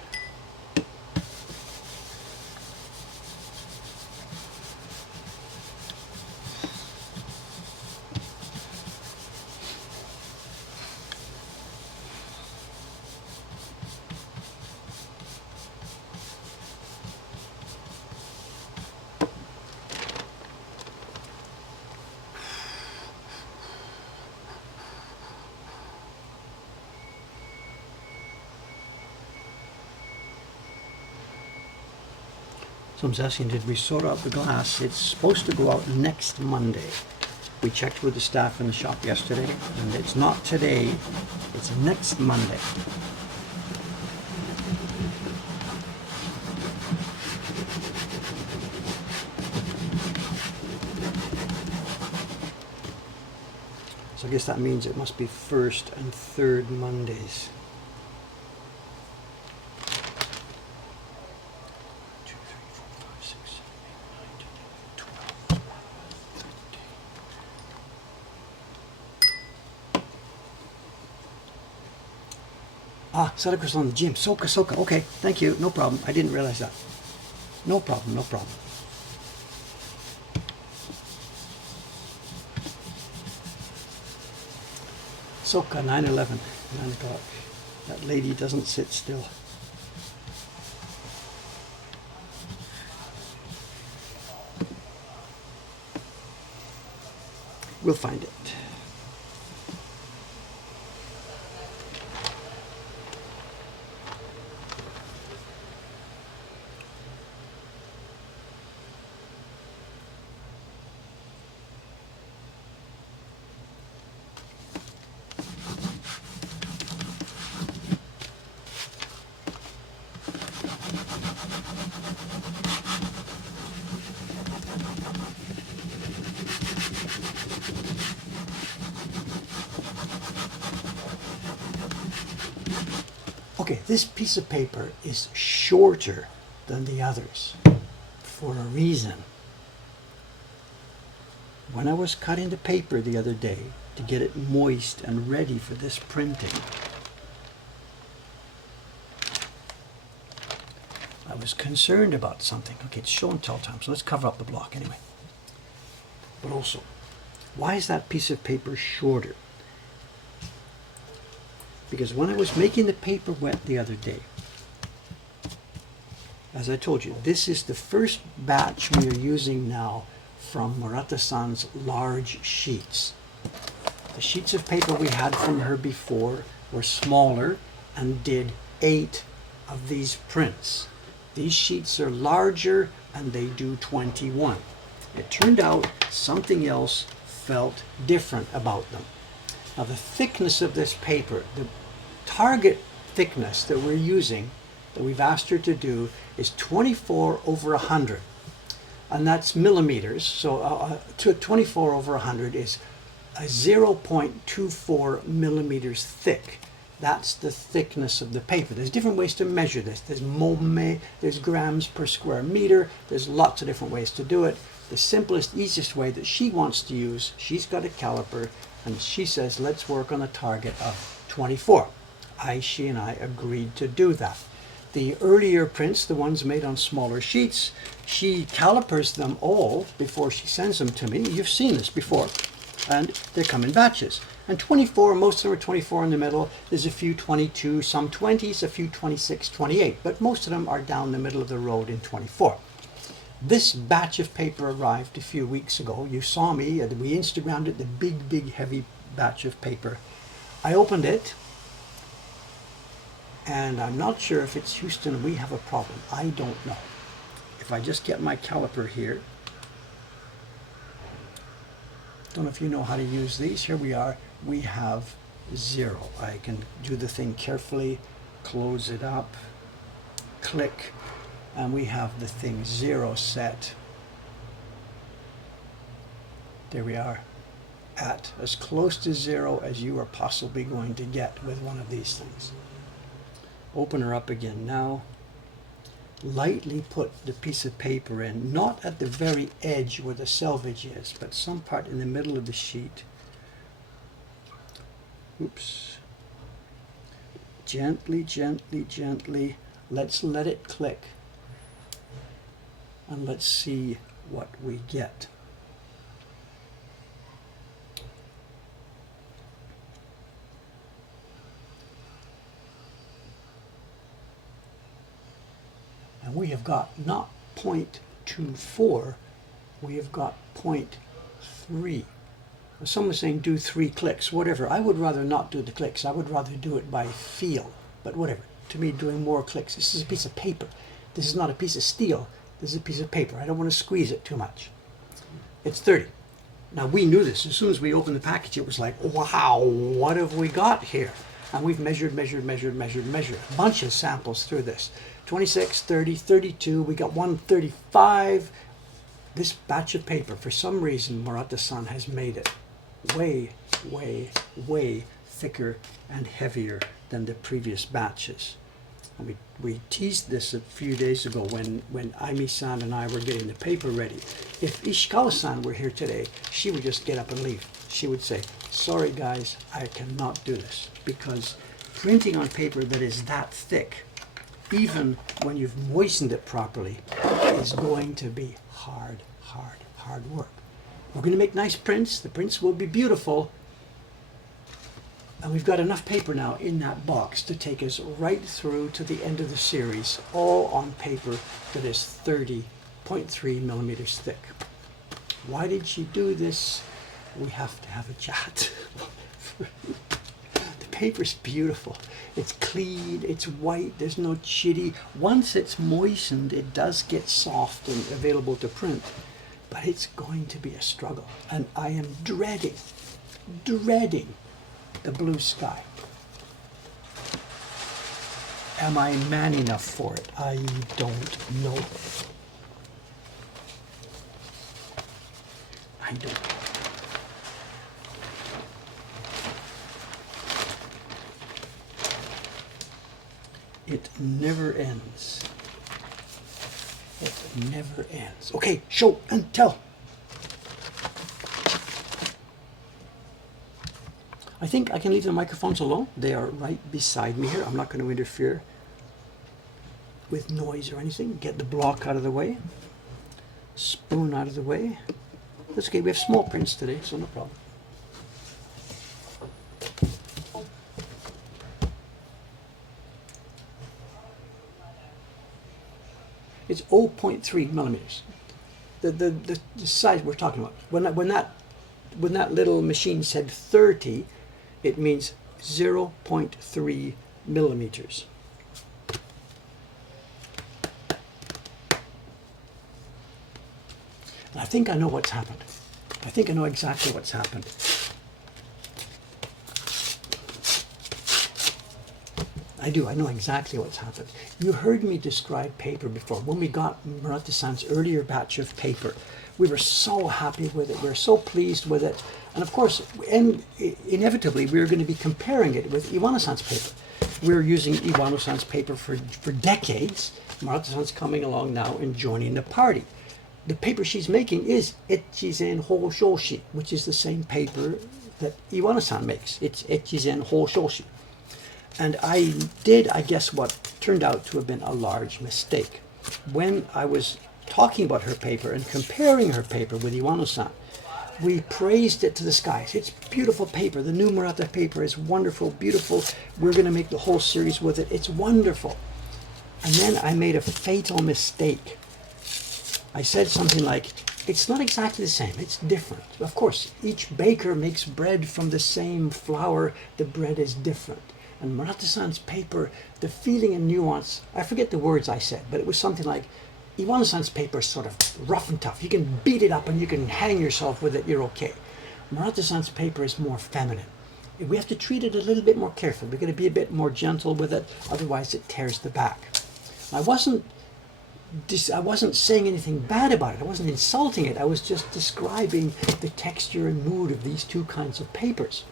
Someone's asking, did we sort out the glass? It's supposed to go out next Monday. We checked with the staff in the shop yesterday, and it's not today, it's next Monday. So I guess that means it must be first and third Mondays. Ah, Sadako's on the gym. Soka. Okay, thank you. No problem. I didn't realize that. No problem, no problem. Soka, 9:11, 9 o'clock. That lady doesn't sit still. We'll find it. Okay, this piece of paper is shorter than the others for a reason. When I was cutting the paper the other day to get it moist and ready for this printing, I was concerned about something. Okay, it's show and tell time, so let's cover up the block anyway. But also, why is that piece of paper shorter? Because when I was making the paper wet the other day, as I told you, this is the first batch we are using now from Murata-san's large sheets. The sheets of paper we had from her before were smaller and did 8 of these prints. These sheets are larger and they do 21. It turned out something else felt different about them. Now the thickness of this paper, the target thickness that we're using, that we've asked her to do, is 24/100, and that's millimeters. So 24/100 is a 0.24 millimeters thick. That's the thickness of the paper. There's different ways to measure this. There's momme, there's grams per square meter. There's lots of different ways to do it. The simplest, easiest way that she wants to use, she's got a caliper, and she says, let's work on a target of 24. She and I agreed to do that. The earlier prints, the ones made on smaller sheets, she calipers them all before she sends them to me. You've seen this before, and they come in batches. And 24, most of them are 24 in the middle. There's a few 22, some 20s, a few 26, 28, but most of them are down the middle of the road in 24. This batch of paper arrived a few weeks ago. You saw me, we Instagrammed it, the big, heavy batch of paper. I opened it, and I'm not sure if it's Houston, we have a problem. I don't know. If I just get my caliper here, don't know if you know how to use these. Here we are. We have 0. I can do the thing carefully, close it up, click, and we have the thing 0 set. There we are, at as close to 0 as you are possibly going to get with one of these things. Open her up again now. Lightly put the piece of paper in, not at the very edge where the selvage is, but some part in the middle of the sheet. Oops. Gently, gently, gently. Let's let it click. And let's see what we get. And we have got not 0.24, we have got 0.3. Someone was saying do 3 clicks, whatever. I would rather not do the clicks. I would rather do it by feel, but whatever. To me, doing more clicks. This is a piece of paper. This is not a piece of steel. This is a piece of paper. I don't want to squeeze it too much. It's 30. Now, we knew this. As soon as we opened the package, it was like, wow, what have we got here? And we've measured. A bunch of samples through this. 26, 30, 32. We got 135. This batch of paper, for some reason, Murata-san has made it way thicker and heavier than the previous batches. And we teased this a few days ago when Aimi-san and I were getting the paper ready. If Ishikawa-san were here today, she would just get up and leave. She would say, sorry guys, I cannot do this, because printing on paper that is that thick, even when you've moistened it properly, is going to be hard work. We're going to make nice prints. The prints will be beautiful. And we've got enough paper now in that box to take us right through to the end of the series, all on paper that is 30.3 millimeters thick. Why did she do this? We have to have a chat. The paper's beautiful. It's clean, it's white, there's no chitty. Once it's moistened, it does get soft and available to print, but it's going to be a struggle. And I am dreading the blue sky. Am I man enough for it? I don't know. I don't know. It never ends. It never ends. Okay, show and tell. I think I can leave the microphones alone. They are right beside me here. I'm not going to interfere with noise or anything. Get the block out of the way. Spoon out of the way. That's okay. We have small prints today, so no problem. It's 0.3 millimeters. The size we're talking about. When that little machine said 30, it means 0.3 millimeters. And I think I know what's happened. I think I know exactly what's happened. I do. I know exactly what's happened. You heard me describe paper before. When we got Murata-san's earlier batch of paper, we were so happy with it. We were so pleased with it. And of course, inevitably, we were going to be comparing it with Iwano-san's paper. We were using Iwano-san's paper for decades. Murata-san's coming along now and joining the party. The paper she's making is Echizen Hoshoshi, which is the same paper that Iwano-san makes. It's Echizen Hoshoshi. And I did, I guess, what turned out to have been a large mistake. When I was talking about her paper and comparing her paper with Iwano-san, We praised it to the skies. It's beautiful paper. The new Murata paper is wonderful, beautiful. We're going to make the whole series with it. It's wonderful. And then I made a fatal mistake. I said something like, it's not exactly the same, it's different. Of course, each baker makes bread from the same flour, the bread is different. And Murata-san's paper, the feeling and nuance, I forget the words I said, but it was something like, Iwano-san's paper is sort of rough and tough. You can beat it up and you can hang yourself with it, you're okay. Murata-san's paper is more feminine. We have to treat it a little bit more carefully. We're going to be a bit more gentle with it, otherwise it tears the back. I wasn't saying anything bad about it. I wasn't insulting it. I was just describing the texture and mood of these two kinds of papers.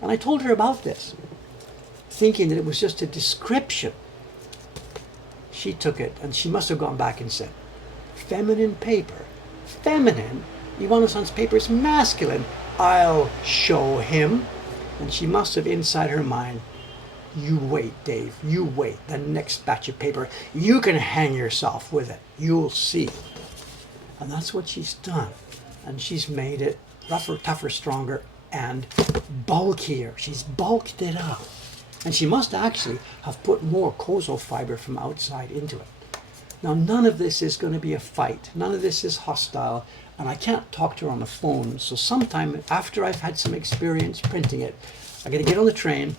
And I told her about this, thinking that it was just a description. She took it, and she must have gone back and said, feminine paper. Feminine? Iwano-san's paper is masculine. I'll show him. And she must have inside her mind, you wait, Dave, you wait. The next batch of paper, you can hang yourself with it. You'll see. And that's what she's done. And she's made it rougher, tougher, stronger, and bulkier. She's bulked it up. And she must actually have put more kozo fiber from outside into it. Now, none of this is going to be a fight. None of this is hostile. And I can't talk to her on the phone. So sometime after I've had some experience printing it, I got to get on the train.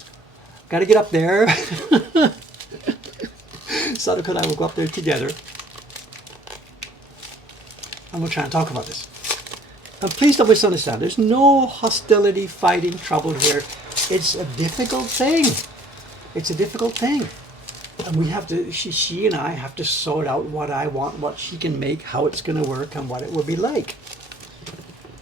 Got to get up there. Sadako and I will go up there together. And we'll try and talk about this. And please don't misunderstand. There's no hostility, fighting, trouble here. It's a difficult thing. It's a difficult thing. And we have to, she and I have to sort out what I want, what she can make, how it's going to work, and what it will be like.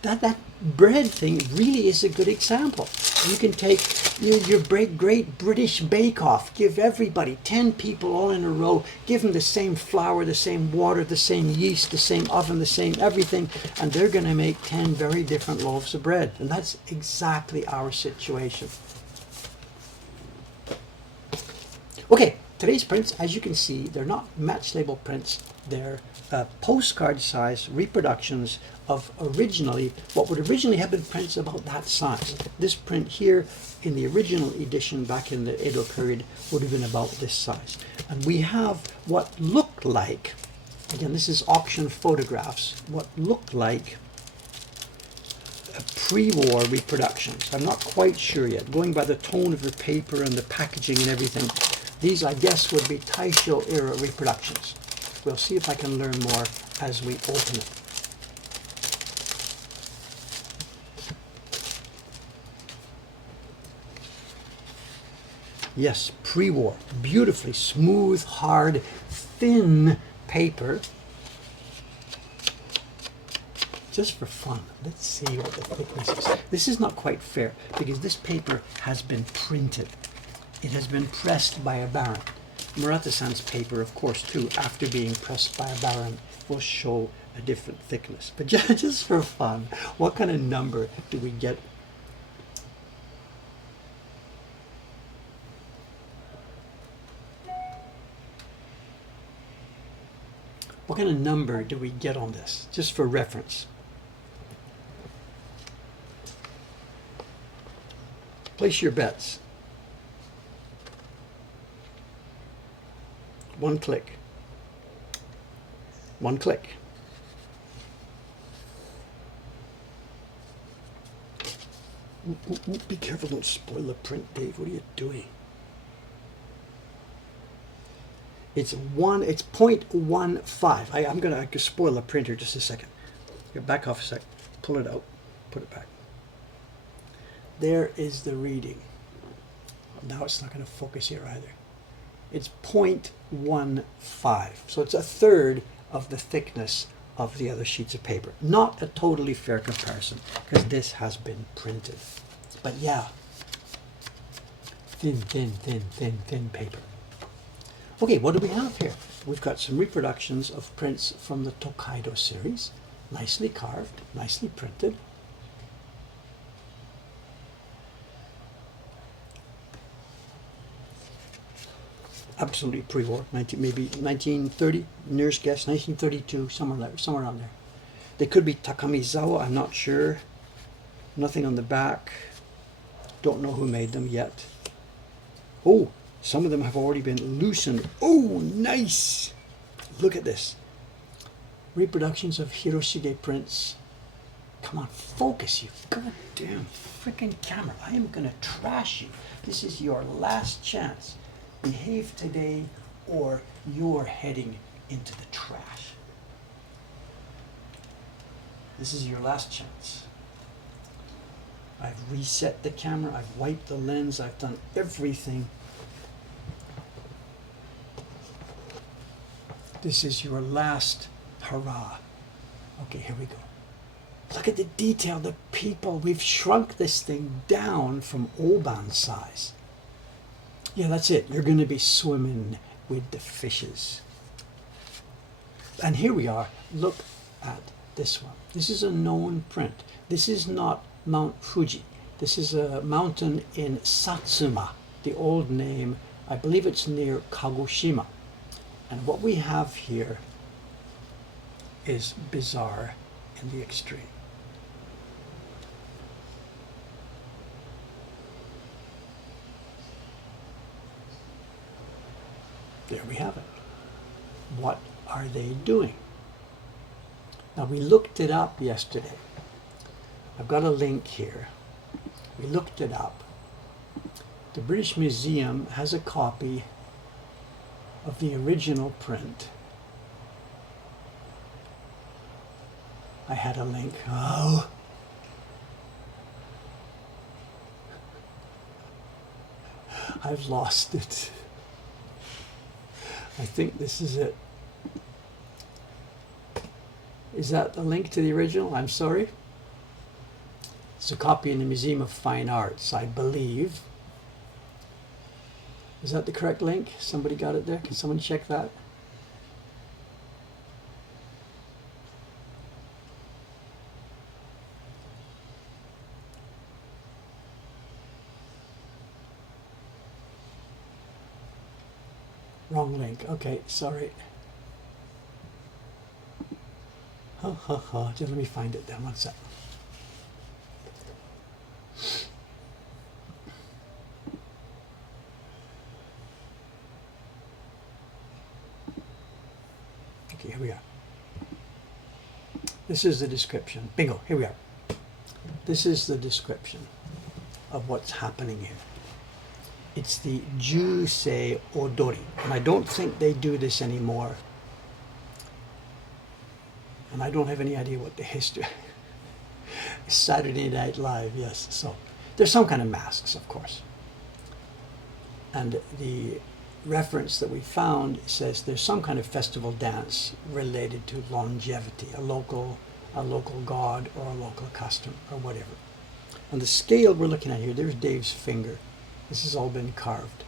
That bread thing really is a good example. You can take your great British bake-off, give everybody, 10 people all in a row, give them the same flour, the same water, the same yeast, the same oven, the same everything, and they're going to make 10 very different loaves of bread. And that's exactly our situation. Okay, today's prints, as you can see, they're not match label prints. They're postcard size reproductions of what would originally have been prints about that size. This print here in the original edition back in the Edo period would have been about this size. And we have what looked like, again this is auction photographs, what looked like pre-war reproductions. I'm not quite sure yet. Going by the tone of the paper and the packaging and everything, these I guess would be Taisho era reproductions. We'll see if I can learn more as we open it. Yes, pre-war, beautifully smooth, hard, thin paper. Just for fun, let's see what the thickness is. This is not quite fair because this paper has been printed. It has been pressed by a baron. Murata-san's paper, of course, too, after being pressed by a baron, will show a different thickness. But just for fun, what kind of number do we get? What kind of number do we get on this, just for reference? Place your bets. One click. One click. Ooh, be careful, don't spoil the print, Dave. What are you doing? It's 0.15. I'm gonna spoil the printer just a second. Back off a sec. Pull it out. Put it back. There is the reading. Now it's not going to focus here either. It's 0.15. So it's a third of the thickness of the other sheets of paper. Not a totally fair comparison because this has been printed. But yeah, thin paper. Okay, what do we have here? We've got some reproductions of prints from the Tokaido series. Nicely carved, nicely printed. Absolutely pre-war, maybe 1930, nearest guess, 1932, somewhere around there. They could be Takamizawa, I'm not sure. Nothing on the back. Don't know who made them yet. Oh, some of them have already been loosened. Oh, nice! Look at this. Reproductions of Hiroshige prints. Come on, focus, you goddamn freaking camera. I am gonna trash you. This is your last chance. Behave today or you're heading into the trash. This is your last chance. I've reset the camera, I've wiped the lens, I've done everything. This is your last hurrah. Okay, here we go. Look at the detail, the people. We've shrunk this thing down from Oban size. Yeah, that's it. You're going to be swimming with the fishes. And here we are. Look at this one. This is a known print. This is not Mount Fuji. This is a mountain in Satsuma, the old name. I believe it's near Kagoshima. And what we have here is bizarre in the extreme. There we have it. What are they doing? Now, we looked it up yesterday. I've got a link here. We looked it up. The British Museum has a copy of the original print. I had a link. Oh. I've lost it. I think this is it. Is that the link to the original? I'm sorry. It's a copy in the Museum of Fine Arts, I believe. Is that the correct link? Somebody got it there? Can someone check that? Wrong link. Okay, sorry. Just let me find it then. One sec. Okay, here we are. This is the description. Bingo, here we are. This is the description of what's happening here. It's the Jusei Odori. And I don't think they do this anymore. And I don't have any idea what the history. Saturday Night Live, yes. So there's some kind of masks, of course. And the reference that we found says there's some kind of festival dance related to longevity, a local god or a local custom or whatever. And the scale we're looking at here, there's Dave's finger. This has all been carved.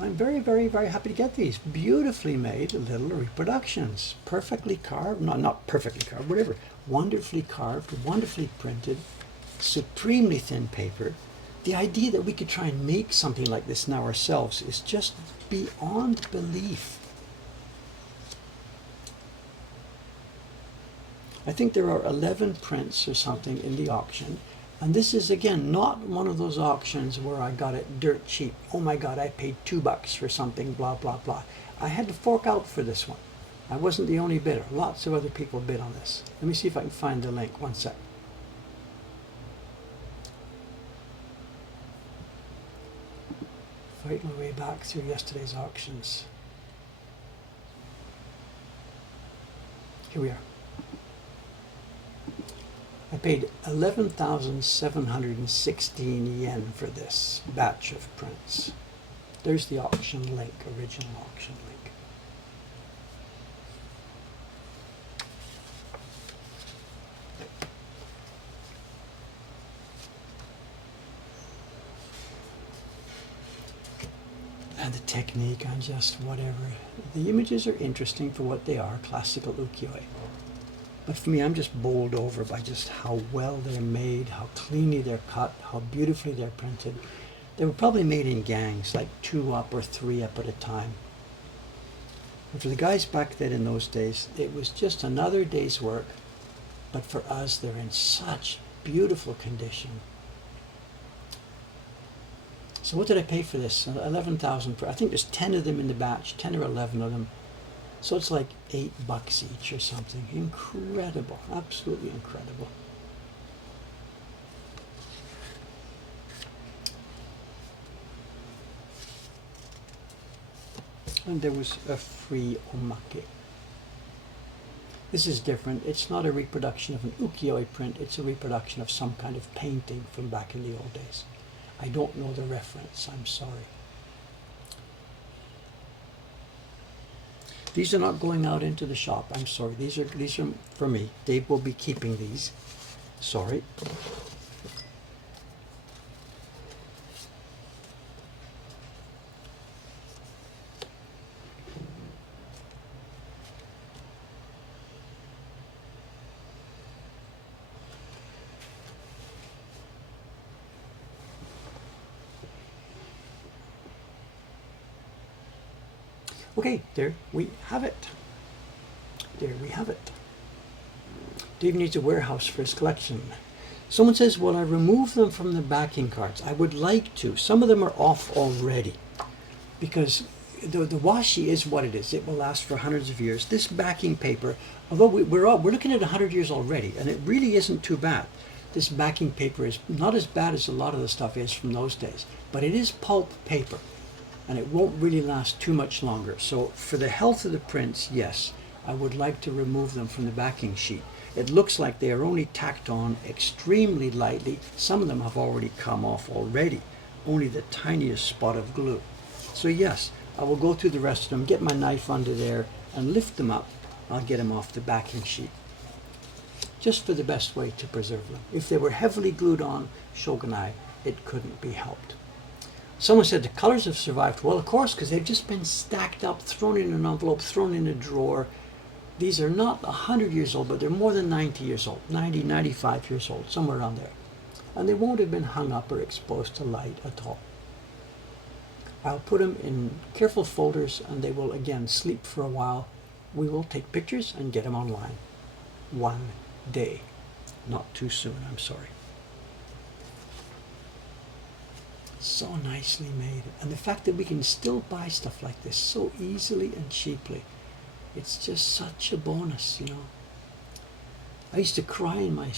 I'm very, very, very happy to get these beautifully made little reproductions. Perfectly carved, not perfectly carved, whatever. Wonderfully carved, wonderfully printed, supremely thin paper. The idea that we could try and make something like this now ourselves is just beyond belief. I think there are 11 prints or something in the auction. And this is, again, not one of those auctions where I got it dirt cheap. Oh my God, I paid $2 for something, blah, blah, blah. I had to fork out for this one. I wasn't the only bidder. Lots of other people bid on this. Let me see if I can find the link. One sec. Fight my way back through yesterday's auctions. Here we are. I paid 11,716 yen for this batch of prints. There's the auction link, original auction link. And the technique on just whatever. The images are interesting for what they are, classical ukiyo-e. But for me, I'm just bowled over by just how well they're made, how cleanly they're cut, how beautifully they're printed. They were probably made in gangs, like 2 up or 3 up at a time. And for the guys back then in those days, it was just another day's work, but for us, they're in such beautiful condition. So what did I pay for this? 11,000 per, I think there's 10 of them in the batch, 10 or 11 of them. So it's like $8 each or something. Incredible, absolutely incredible. And there was a free omake. This is different. It's not a reproduction of an ukiyo-e print. It's a reproduction of some kind of painting from back in the old days. I don't know the reference. I'm sorry. These are not going out into the shop. I'm sorry. These are for me. Dave will be keeping these. Sorry. Okay, there we have it. There we have it. Dave needs a warehouse for his collection. Someone says, will I remove them from the backing cards? I would like to. Some of them are off already because the washi is what it is. It will last for hundreds of years. This backing paper, although we're looking at 100 years already, and it really isn't too bad. This backing paper is not as bad as a lot of the stuff is from those days, but it is pulp paper. And it won't really last too much longer. So for the health of the prints, yes, I would like to remove them from the backing sheet. It looks like they are only tacked on extremely lightly. Some of them have already come off already, only the tiniest spot of glue. So yes, I will go through the rest of them, get my knife under there and lift them up. I'll get them off the backing sheet, just for the best way to preserve them. If they were heavily glued on, shogunai, it couldn't be helped. Someone said the colors have survived. Well, of course, because they've just been stacked up, thrown in an envelope, thrown in a drawer. These are not 100 years old, but they're more than 90 years old, 90, 95 years old, somewhere around there. And they won't have been hung up or exposed to light at all. I'll put them in careful folders and they will again sleep for a while. We will take pictures and get them online. One day. Not too soon, I'm sorry. So nicely made, and the fact that we can still buy stuff like this so easily and cheaply, it's just such a bonus, you know. I used to cry in my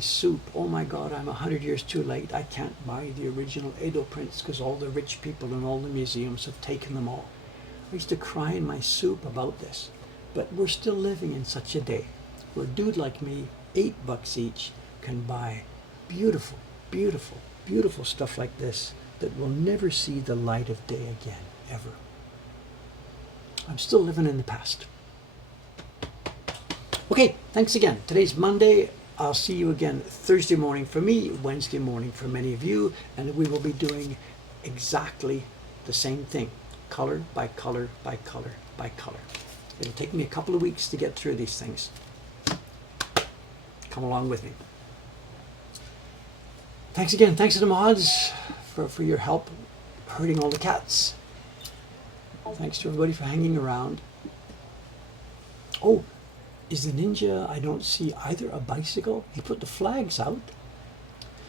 soup. Oh my God, I'm 100 years too late. I can't buy the original Edo prints because all the rich people and all the museums have taken them all. I used to cry in my soup about this, but we're still living in such a day where a dude like me, $8 each, can buy beautiful, beautiful, beautiful stuff like this that will never see the light of day again, ever. I'm still living in the past. Okay, thanks again. Today's Monday. I'll see you again Thursday morning for me, Wednesday morning for many of you, and we will be doing exactly the same thing, color by color by color by color. It'll take me a couple of weeks to get through these things. Come along with me. Thanks again. Thanks to the mods for your help herding all the cats. Thanks to everybody for hanging around. Oh, is the ninja, I don't see either a bicycle. He put the flags out.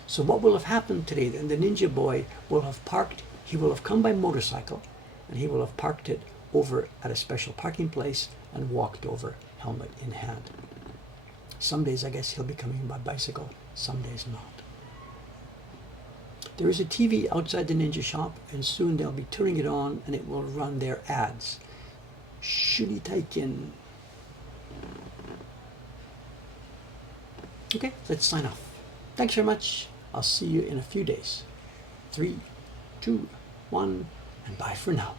So what will have happened today then? The ninja boy will have parked, he will have come by motorcycle and he will have parked it over at a special parking place and walked over, helmet in hand. Some days I guess he'll be coming by bicycle, some days not. There is a TV outside the ninja shop and soon they'll be turning it on and it will run their ads. Shunitaiken. Okay, let's sign off. Thanks very much. I'll see you in a few days. 3, 2, 1, and bye for now.